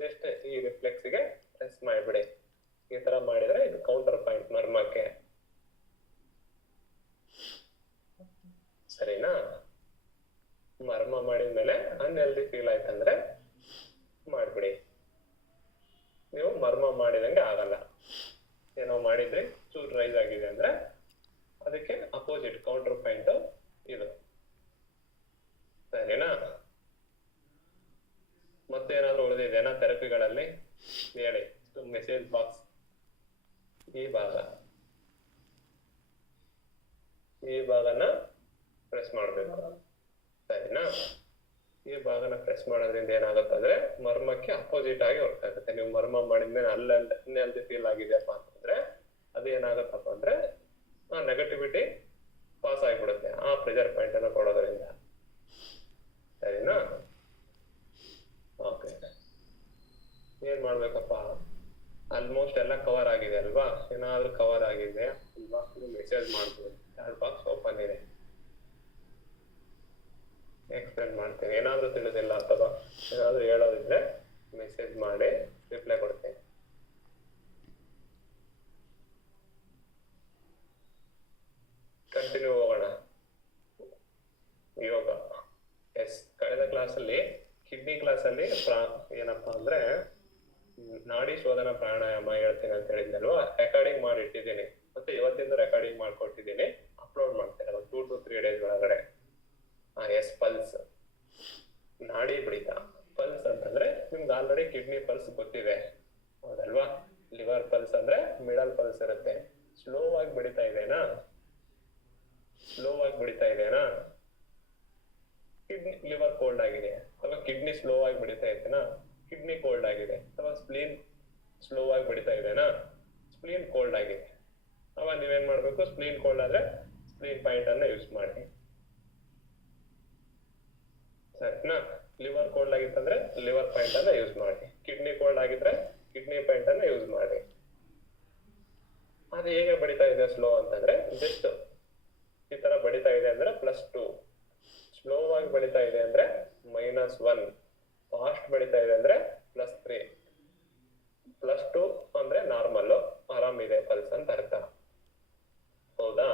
ಜಸ್ಟ್ ಈ ರಿಫ್ಲೆಕ್ಸ್ ಗೆ ಪ್ರೆಸ್ ಮಾಡಿಬಿಡಿ. ಈ ತರ ಮಾಡಿದ್ರೆ ಇದು ಕೌಂಟರ್ ಪಾಯಿಂಟ್ ಮರ್ಮಕ್ಕೆ. ಸರಿನಾ? ಮರ್ಮ ಮಾಡಿದ್ಮೇಲೆ ಅನ್ಹೆಲ್ದಿ ಫೀಲ್ ಆಯ್ತಂದ್ರೆ ಮಾಡ್ಬಿಡಿ. ನೀವು ಮರ್ಮ ಮಾಡಿದಂಗೆ ಆಗಲ್ಲ. ಏನೋ ಮಾಡಿದ್ರಿ ಚೂರ್ ರೈಸ್ ಆಗಿದೆ ಅಂದ್ರೆ ಅದಕ್ಕೆ ಅಪೋಸಿಟ್ ಕೌಂಟರ್ ಪಾಯಿಂಟ್ ಇದು. ಸರಿನಾ? ಮತ್ತೇನಾದ್ರೂ ಉಳಿದಿದೆನಾ ಥೆರಪಿಗಳಲ್ಲಿ ಹೇಳಿ. ಮೆಸೇಜ್ ಬಾಕ್ಸ್ ಈ ಭಾಗನ ಪ್ರೆಸ್ ಮಾಡ್ಬೇಕು. ಸರಿನಾ? ಈ ಭಾಗನ ಪ್ರೆಸ್ ಮಾಡೋದ್ರಿಂದ ಏನಾಗುತ್ತಂದ್ರೆ ಮರ್ಮಕ್ಕೆ ಅಪೋಸಿಟ್ ಆಗಿ ಹೋಗ್ತಾ ಇರುತ್ತೆ. ನೀವು ಮರ್ಮ ಮಾಡಿದ್ಮೇಲೆ ಅಲ್ಲಲ್ಲಿ ಫೀಲ್ ಆಗಿದೆಯಪ್ಪ ಅಂತಂದ್ರೆ ಅದು ಏನಾಗುತ್ತಪ್ಪ ಅಂದ್ರೆ ಆ ನೆಗೆಟಿವಿಟಿ ಪಾಸ್ ಆಗಿಬಿಡುತ್ತೆ ಆ ಪ್ರೆಷರ್ ಪಾಯಿಂಟ್ ಅನ್ನು ಕೊಡೋದ್ರಿಂದ. ಸರಿನಾ? ಓಕೆ, ಏನ್ ಮಾಡ್ಬೇಕಪ್ಪ? ಆಲ್ಮೋಸ್ಟ್ ಎಲ್ಲ ಕವರ್ ಆಗಿದೆ ಅಲ್ವಾ? ಏನಾದ್ರೂ ಕವರ್ ಆಗಿದೆ ಅಲ್ವಾ? ಮೆಸೇಜ್ ಮಾಡ್ಬೋದು. ಚಾಟ್ ಬಾಕ್ಸ್ ಓಪನ್ ಇದೆ, ಎಕ್ಸ್ಪ್ಲೇನ್ ಮಾಡ್ತೀನಿ. ಏನಾದ್ರೂ ತಿಳಿದಿಲ್ಲ ಅಥವಾ ಏನಾದ್ರೂ ಹೇಳೋದಿದ್ರೆ ಮೆಸೇಜ್ ಮಾಡಿ ರಿಪ್ಲೈ ಕೊಡ್ತೀನಿ. ಕಂಟಿನ್ಯೂ ಹೋಗೋಣ. ಯೋಗ. ಎಸ್, ಕಳೆದ ಕ್ಲಾಸಲ್ಲಿ ಕಿಡ್ನಿ ಕ್ಲಾಸಲ್ಲಿ ಏನಪ್ಪಾ ಅಂದ್ರೆ ನಾಡಿ ಶೋಧನ ಪ್ರಾಣಾಯಾಮ ಹೇಳ್ತೀನಿ ಅಂತ ಹೇಳಿದ್ನಲ್ವಾ? ರೆಕಾರ್ಡಿಂಗ್ ಮಾಡಿ ಇಟ್ಟಿದ್ದೀನಿ, ಮತ್ತೆ ಇವತ್ತಿಂದ ರೆಕಾರ್ಡಿಂಗ್ ಮಾಡ್ಕೊಟ್ಟಿದ್ದೀನಿ. ಅಪ್ಲೋಡ್ ಮಾಡ್ತೇನೆ 2 to 3 days ಒಳಗಡೆ. ಎಸ್, ಪಲ್ಸ್, ನಾಡಿ ಬಡಿತ. ಪಲ್ಸ್ ಅಂತಂದ್ರೆ ನಿಮ್ಗೆ ಆಲ್ರೆಡಿ ಕಿಡ್ನಿ ಪಲ್ಸ್ ಗೊತ್ತಿದೆ ಹೌದಲ್ವಾ? ಲಿವರ್ ಪಲ್ಸ್ ಅಂದ್ರೆ ಮಿಡಲ್ ಪಲ್ಸ್ ಇರುತ್ತೆ. ಸ್ಲೋ ಆಗಿ ಬಡಿತಾ ಇದೆನಾ? ಕಿಡ್ನಿ ಲಿವರ್ ಕೋಲ್ಡ್ ಆಗಿದೆ, ಅಥವಾ ಕಿಡ್ನಿ ಸ್ಲೋ ಆಗಿ ಬಡಿತಾ ಇದೆನಾ? ಕಿಡ್ನಿ ಕೋಲ್ಡ್ ಆಗಿದೆ. ಅಥವಾ ಸ್ಪ್ಲೀನ್ ಸ್ಲೋ ಆಗಿ ಬಡಿತಾ ಇದೆನಾ? ಸ್ಪ್ಲೀನ್ ಕೋಲ್ಡ್ ಆಗಿದೆ. ಅವಾಗ ನೀವೇನ್ ಮಾಡ್ಬೇಕು? ಸ್ಪ್ಲೀನ್ ಕೋಲ್ಡ್ ಆದ್ರೆ ಸ್ಪ್ಲೀನ್ ಪಾಯಿಂಟ್ ಅನ್ನ ಯೂಸ್ ಮಾಡಿ. ಸರಿನಾ? ಲಿವರ್ ಕೋಲ್ಡ್ ಆಗಿತ್ತಂದ್ರೆ ಲಿವರ್ ಪಾಯಿಂಟ್ ಅನ್ನ ಯೂಸ್ ಮಾಡಿ. ಕಿಡ್ನಿ ಕೋಲ್ಡ್ ಆಗಿದ್ರೆ ಕಿಡ್ನಿ ಪಾಯಿಂಟ್ ಅನ್ನ ಯೂಸ್ ಮಾಡಿ. ಅದು ಹೇಗೆ ಬಡಿತಾ ಇದೆ ಸ್ಲೋ ಅಂತಂದ್ರೆ ಜಸ್ಟ್ ಈ ತರ ಬಡಿತಾ ಇದೆ ಅಂದ್ರೆ +2, ಸ್ಲೋ ಆಗಿ ಬಡಿತಾ ಇದೆ ಅಂದ್ರೆ -1, ಫಾಸ್ಟ್ ಬಡಿತಾ ಇದೆ ಅಂದ್ರೆ +3. +2 ಅಂದ್ರೆ ನಾರ್ಮಲ್, ಆರಾಮಿದೆ ಪಲ್ಸ್ ಅಂತ ಅರ್ಥ. ಹೌದಾ?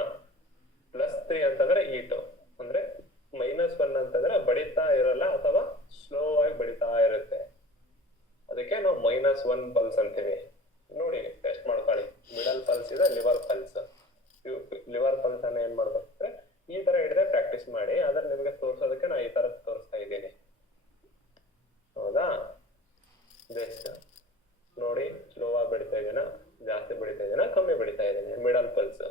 +3 ಅಂತಂದ್ರೆ ಹೀಟ್, ಅಂದ್ರೆ -1 ಅಂತಂದ್ರೆ ಬಡಿತಾ ಇರಲ್ಲ ಅಥವಾ ಸ್ಲೋ ಆಗಿ ಬಡಿತಾ ಇರುತ್ತೆ. ಅದಕ್ಕೆ ನಾವು -1 ಪಲ್ಸ್ ಅಂತೀವಿ. ನೋಡಿ, ಟೆಸ್ಟ್ ಮಾಡ್ಕೊಳ್ಳಿ. ಮಿಡಲ್ ಪಲ್ಸ್ ಇದೆ, ಲಿವರ್ ಪಲ್ಸ್. ಲಿವರ್ ಪಲ್ಸ್ ಅನ್ನ ಏನ್ ಮಾಡ್ಬೇಕಂದ್ರೆ ಈ ತರ ಹಿಡಿದ್ರೆ ಪ್ರಾಕ್ಟೀಸ್ ಮಾಡಿ. ಆದ್ರೆ ನಿಮಗೆ ತೋರ್ಸೋದಕ್ಕೆ ನಾ ಈ ತರ ತೋರಿಸ್ತಾ ಇದ್ದೀನಿ. ಹೌದಾ? ಬೆಸ್ಟ್. ನೋಡಿ, ಸ್ಲೋ ಆಗಿ ಬಡಿತಾ ಇದೆನಾ, ಜಾಸ್ತಿ ಬಡಿತಾ ಇದೆನಾ, ಕಮ್ಮಿ ಬಡಿತಾ ಇದೆನಾ? Middle pulse.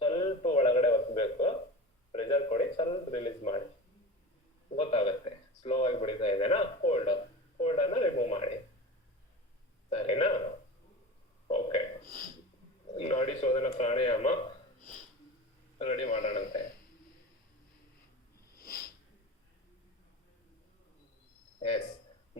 ಸ್ವಲ್ಪ ಒಳಗಡೆ ಒತ್ತಬೇಕು, ಪ್ರೆಷರ್ ಕೊಡಿ, ಸ್ವಲ್ಪ ರಿಲೀಸ್ ಮಾಡಿ, ಗೊತ್ತಾಗುತ್ತೆ. ಸ್ಲೋ ಆಗಿ ಬಡಿತಾ ಇದೆನಾ, ಕೋಲ್ಡ್ ಅನ್ನ ರಿಮೂವ್ ಮಾಡಿ. ಸರಿನಾ? ಓಕೆ, ನಾಡಿ ಶೋಧನ ಪ್ರಾಣಾಯಾಮ ರೆಡಿ ಮಾಡೋಣಂತೆ. ಎಸ್,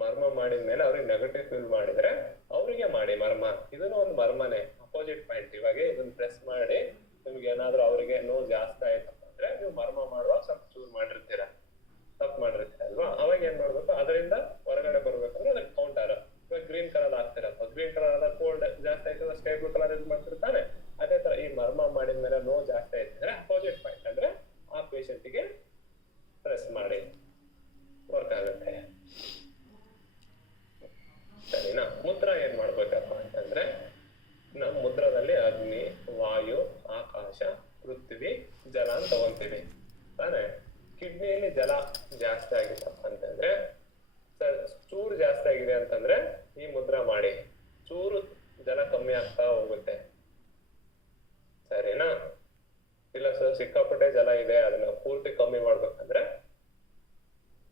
ಮರ್ಮ ಮಾಡಿದ್ಮೇಲೆ ಅವ್ರಿಗೆ ನೆಗೆಟಿವ್ ಫೀಲ್ ಮಾಡಿದ್ರೆ ಅವ್ರಿಗೆ ಮಾಡಿ ಮರ್ಮ. ಇದನ್ನು ಒಂದು ಮರ್ಮನೆ, ಅಪೋಸಿಟ್ ಪಾಯಿಂಟ್. ಇವಾಗ ಇದನ್ನ ಪ್ರೆಸ್ ಮಾಡಿ ನಿಮ್ಗೆ ಏನಾದ್ರೂ ಅವರಿಗೆ ನೋವು ಜಾಸ್ತಿ ಆಯ್ತಪ್ಪ ಅಂದ್ರೆ ನೀವು ಮರ್ಮ ಮಾಡುವಾಗ ಸ್ವಲ್ಪ ಚೂರ್ ಮಾಡಿರ್ತೀರ, ತಪ್ಪು ಮಾಡಿರ್ತೀರ ಅಲ್ವಾ? ಅವಾಗ ಏನ್ ಮಾಡ್ಬೇಕು? ಅದರಿಂದ ಹೊರಗಡೆ ಬರ್ಬೇಕಂದ್ರೆ ಅದಕ್ಕೆ ಕೌಂಟರ್. ಇವಾಗ ಗ್ರೀನ್ ಕಲರ್ ಆಗ್ತಿರಪ್ಪ, ಗ್ರೀನ್ ಕಲರ್ ಆದ ಕೋಲ್ಡ್ ಜಾಸ್ತಿ ಆಯ್ತದ, ಸ್ಕೈ ಬ್ಲೂ ಕಲರ್ ಯೂಸ್ ಮಾಡ್ತಿರ್ತಾನೆ. ಅದೇ ತರ ಈ ಮರ್ಮ ಮಾಡಿದ್ಮೇಲೆ ನೋವು ಜಾಸ್ತಿ ಆಯ್ತಿದ್ರೆ ಅಪೋಸಿಟ್ ಪಾಯಿಂಟ್ ಅಂದ್ರೆ ಆ ಪೇಷಂಟ್ಗೆ ಪ್ರೆಸ್ ಮಾಡಿ, ವರ್ಕ್ ಆಗುತ್ತೆ. ಸರಿನಾ? ಮುದ್ರ ಏನ್ ಮಾಡ್ಬೇಕಪ್ಪ ಅಂತಂದ್ರೆ ನಮ್ಮ ಮುದ್ರದಲ್ಲಿ ಅಗ್ನಿ, ವಾಯು, ಆಕಾಶ, ಪೃಥ್ವಿ, ಜಲ ಅಂತ ತಗೊಂತೀವಿ ತಾನೆ. ಕಿಡ್ನಿಯಲ್ಲಿ ಜಲ ಜಾಸ್ತಿ ಆಗಿತ್ತಪ್ಪ ಅಂತಂದ್ರೆ, ಚೂರು ಜಾಸ್ತಿ ಆಗಿದೆ ಅಂತಂದ್ರೆ ಈ ಮುದ್ರ ಮಾಡಿ, ಚೂರು ಜಲ ಕಮ್ಮಿ ಆಗ್ತಾ ಹೋಗುತ್ತೆ. ಸರಿನಾ? ಇಲ್ಲ ಸರ್ ಸಿಕ್ಕಾಪಟ್ಟೆ ಜಲ ಇದೆ, ಅದನ್ನ ಪೂರ್ತಿ ಕಮ್ಮಿ ಮಾಡ್ಬೇಕಂದ್ರೆ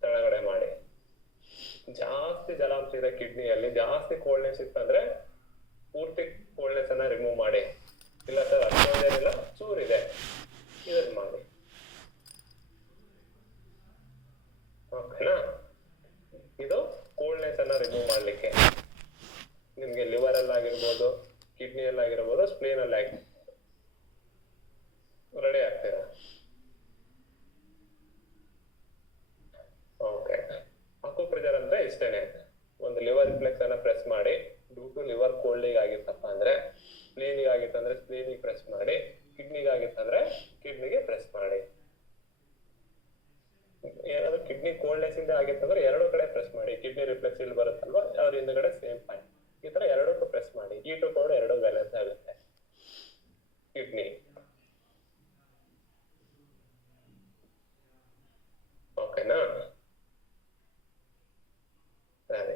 ಕೆಳಗಡೆ ಮಾಡಿ. ಜಾಸ್ತಿ ಜಲಾಂಶ ಇದೆ ಕಿಡ್ನಿಯಲ್ಲಿ, ಜಾಸ್ತಿ ಕೋಲ್ಡ್ನೆಸ್ ಇತ್ತಂದ್ರೆ ಪೂರ್ತಿ ಕೋಲ್ಡ್ನೆಸ್ ಅನ್ನ ರಿಮೂವ್ ಮಾಡಿ. ಇಲ್ಲ ಸರ್ ಅಷ್ಟೊಂದೇನಿಲ್ಲ, ಚೂರಿದೆ, ಇದನ್ನ ಮಾಡಿ. ಓಕೆನಾ? ಇದು ಕೋಲ್ಡ್ನೆಸ್ ಅನ್ನ ರಿಮೂವ್ ಮಾಡ್ಲಿಕ್ಕೆ. ನಿಮ್ಗೆ ಲಿವರ್ ಅಲ್ಲಾಗಿರ್ಬೋದು, ಕಿಡ್ನಿಯಲ್ಲಾಗಿರ್ಬೋದು, ಸ್ಪ್ಲೇನ್ ಅಲ್ಲಿ ರೆಡಿ ಆಗ್ತೀರಾ? ಓಕೆ. ಅಕ್ಯುಪ್ರೆಷರ್ ಅಂದ್ರೆ ಇಷ್ಟೇನೆ. ಒಂದು ಲಿವರ್ ರಿಫ್ಲೆಕ್ಸ್ ಅನ್ನ ಪ್ರೆಸ್ ಮಾಡಿ, ಡ್ಯೂ ಟು ಲಿವರ್ ಕೋಲ್ಡಿಗೆ ಆಗಿತ್ತಪ್ಪ ಅಂದ್ರೆ, ಸ್ಪ್ಲೀನಿಗೆ ಆಗಿತ್ತಂದ್ರೆ ಸ್ಪ್ಲೀನಿಗೆ ಪ್ರೆಸ್ ಮಾಡಿ, ಕಿಡ್ನಿಗೆ ಆಗಿತ್ತಂದ್ರೆ ಕಿಡ್ನಿಗೆ ಪ್ರೆಸ್ ಮಾಡಿ. ಏನಾದ್ರು ಕಿಡ್ನಿ ಕೋಲ್ಡ್ನೆಸ್ ಇಂದ ಆಗಿತ್ತಂದ್ರೆ ಎರಡು ಕಡೆ ಪ್ರೆಸ್ ಮಾಡಿ. ಕಿಡ್ನಿ ರಿಫ್ಲೆಕ್ಸ್ ಇಲ್ಲಿ ಬರುತ್ತಲ್ವಾ, ಅವ್ರ ಹಿಂದ್ಗಡೆ ಸೇಮ್ ಪಾಯಿಂಟ್. ಈ ತರ ಎರಡಕ್ಕೂ ಪ್ರೆಸ್ ಮಾಡಿ. ಈ ಟು ಕೋಡ್ ಎರಡು ಬ್ಯಾಲೆನ್ಸ್ ಆಗುತ್ತೆ. ಕಿಡ್ನಿ ಓಕೆನಾ? ಸರಿ,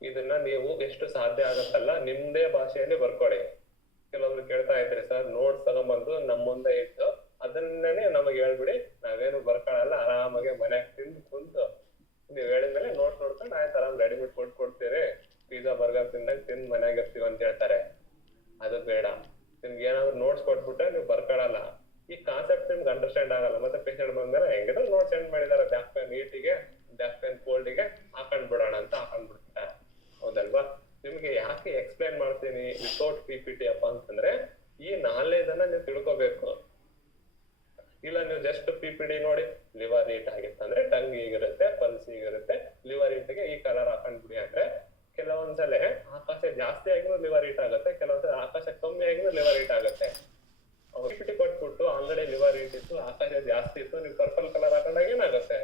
ಇದನ್ನ ನೀವು ಎಷ್ಟು ಸಾಧ್ಯ ಆಗತ್ತಲ್ಲ ನಿಮ್ದೇ ಭಾಷೆಯಲ್ಲಿ ಬರ್ಕೊಳ್ಳಿ. ಕೆಲವೊಬ್ರು ಕೇಳ್ತಾ ಇದ್ರಿ ಸರ್ ನೋಟ್ಸ್ ತಗೊಂಡ್ಬಂದು ನಮ್ಮ ಮುಂದೆ ಇಟ್ಟು ಅದನ್ನೇ ನಮಗೆ ಹೇಳ್ಬಿಡಿ, ನಾವೇನು ಬರ್ಕೊಳ್ಳಲ್ಲ, ಆರಾಮಾಗಿ ಮನೆಯಾಗ ತಿಂದು ಕುಂತು ನೀವ್ ಹೇಳಿದ್ಮೇಲೆ ನೋಟ್ಸ್ ನೋಡ್ಕೊಂಡು ಆಯ್ತು ಆರಾಮ್ ರೆಡಿಮೇಡ್ ಕೊಡ್ತೀರಿ, ಪಿಜ್ಜಾ ಬರ್ಗರ್ ತಿಂದು ಮನ್ಯಾಗ ಇರ್ತೀವಿ ಅಂತ ಹೇಳ್ತಾರೆ. ಅದು ಬೇಡ. ನಿಮ್ಗೆ ಏನಾದ್ರು ನೋಟ್ಸ್ ಕೊಟ್ಬಿಟ್ರೆ ನೀವು ಬರ್ಕೊಳ್ಳಲ್ಲ, ಈ ಕಾನ್ಸೆಪ್ಟ್ ನಿಮ್ಗೆ ಅಂಡರ್ಸ್ಟ್ಯಾಂಡ್ ಆಗಲ್ಲ. ಮತ್ತೆ ಪೇಷಂಟ್ ಬಂದ್ಮೇಲೆ ಹೆಂಗಿದ್ರೆ ನೋಟ್ಸ್ ಸೆಂಡ್ ಮಾಡಿದಾರೆ, ಬ್ಯಾಕ್ ಪೇನ್ ನೀಟಿಗೆ, ಬ್ಯಾಕ್ ಪೇನ್ ಕೋಲ್ಡಿಗೆ ಹಾಕೊಂಡ್ ಬಿಡೋಣ ಅಂತ ಹಾಕೊಂಡ್ಬಿಡ್ತಾರೆ. ಹೌದಲ್ವಾ? ನಿಮ್ಗೆ ಯಾಕೆ ಎಕ್ಸ್ಪ್ಲೈನ್ ಮಾಡ್ತೀನಿ ವಿತೌಟ್ PPT ಅಪ್ಪ ಅಂತಂದ್ರೆ, ಈ ನಾಲೆಜ್ ಅನ್ನ ನೀವು ತಿಳ್ಕೊಬೇಕು. ಇಲ್ಲ ನೀವು ಜಸ್ಟ್ PPT ನೋಡಿ ಲಿವರ್ ಹೀಟ್ ಆಗಿತ್ತಂದ್ರೆ ಟಂಗ್ ಹೀಗಿರುತ್ತೆ, ಪಲ್ಸ್ ಹೀಗಿರುತ್ತೆ, ಲಿವರ್ ಹೀಟ್ಗೆ ಈ ಕಲರ್ ಹಾಕೊಂಡ್ಬಿಡಿ ಅಂದ್ರೆ, ಕೆಲವೊಂದ್ಸಲ ಆಕಾಶ ಜಾಸ್ತಿ ಆಗಿನೂ ಲಿವರ್ ಹೀಟ್ ಆಗುತ್ತೆ, ಕೆಲವೊಂದ್ಸಲ ಆಕಾಶ ಕಮ್ಮಿ ಆಗಿನೂ ಲಿವರ್ ಹೀಟ್ ಆಗುತ್ತೆ. PPT ಕೊಟ್ಬಿಟ್ಟು ಅಂಗಡಿ ಲಿವರ್ ಹೀಟ್ ಇತ್ತು, ಆಕಾಶ ಜಾಸ್ತಿ ಇತ್ತು, ನೀವು ಪರ್ಪಲ್ ಕಲರ್ ಹಾಕೊಂಡಾಗ ಏನಾಗುತ್ತೆ?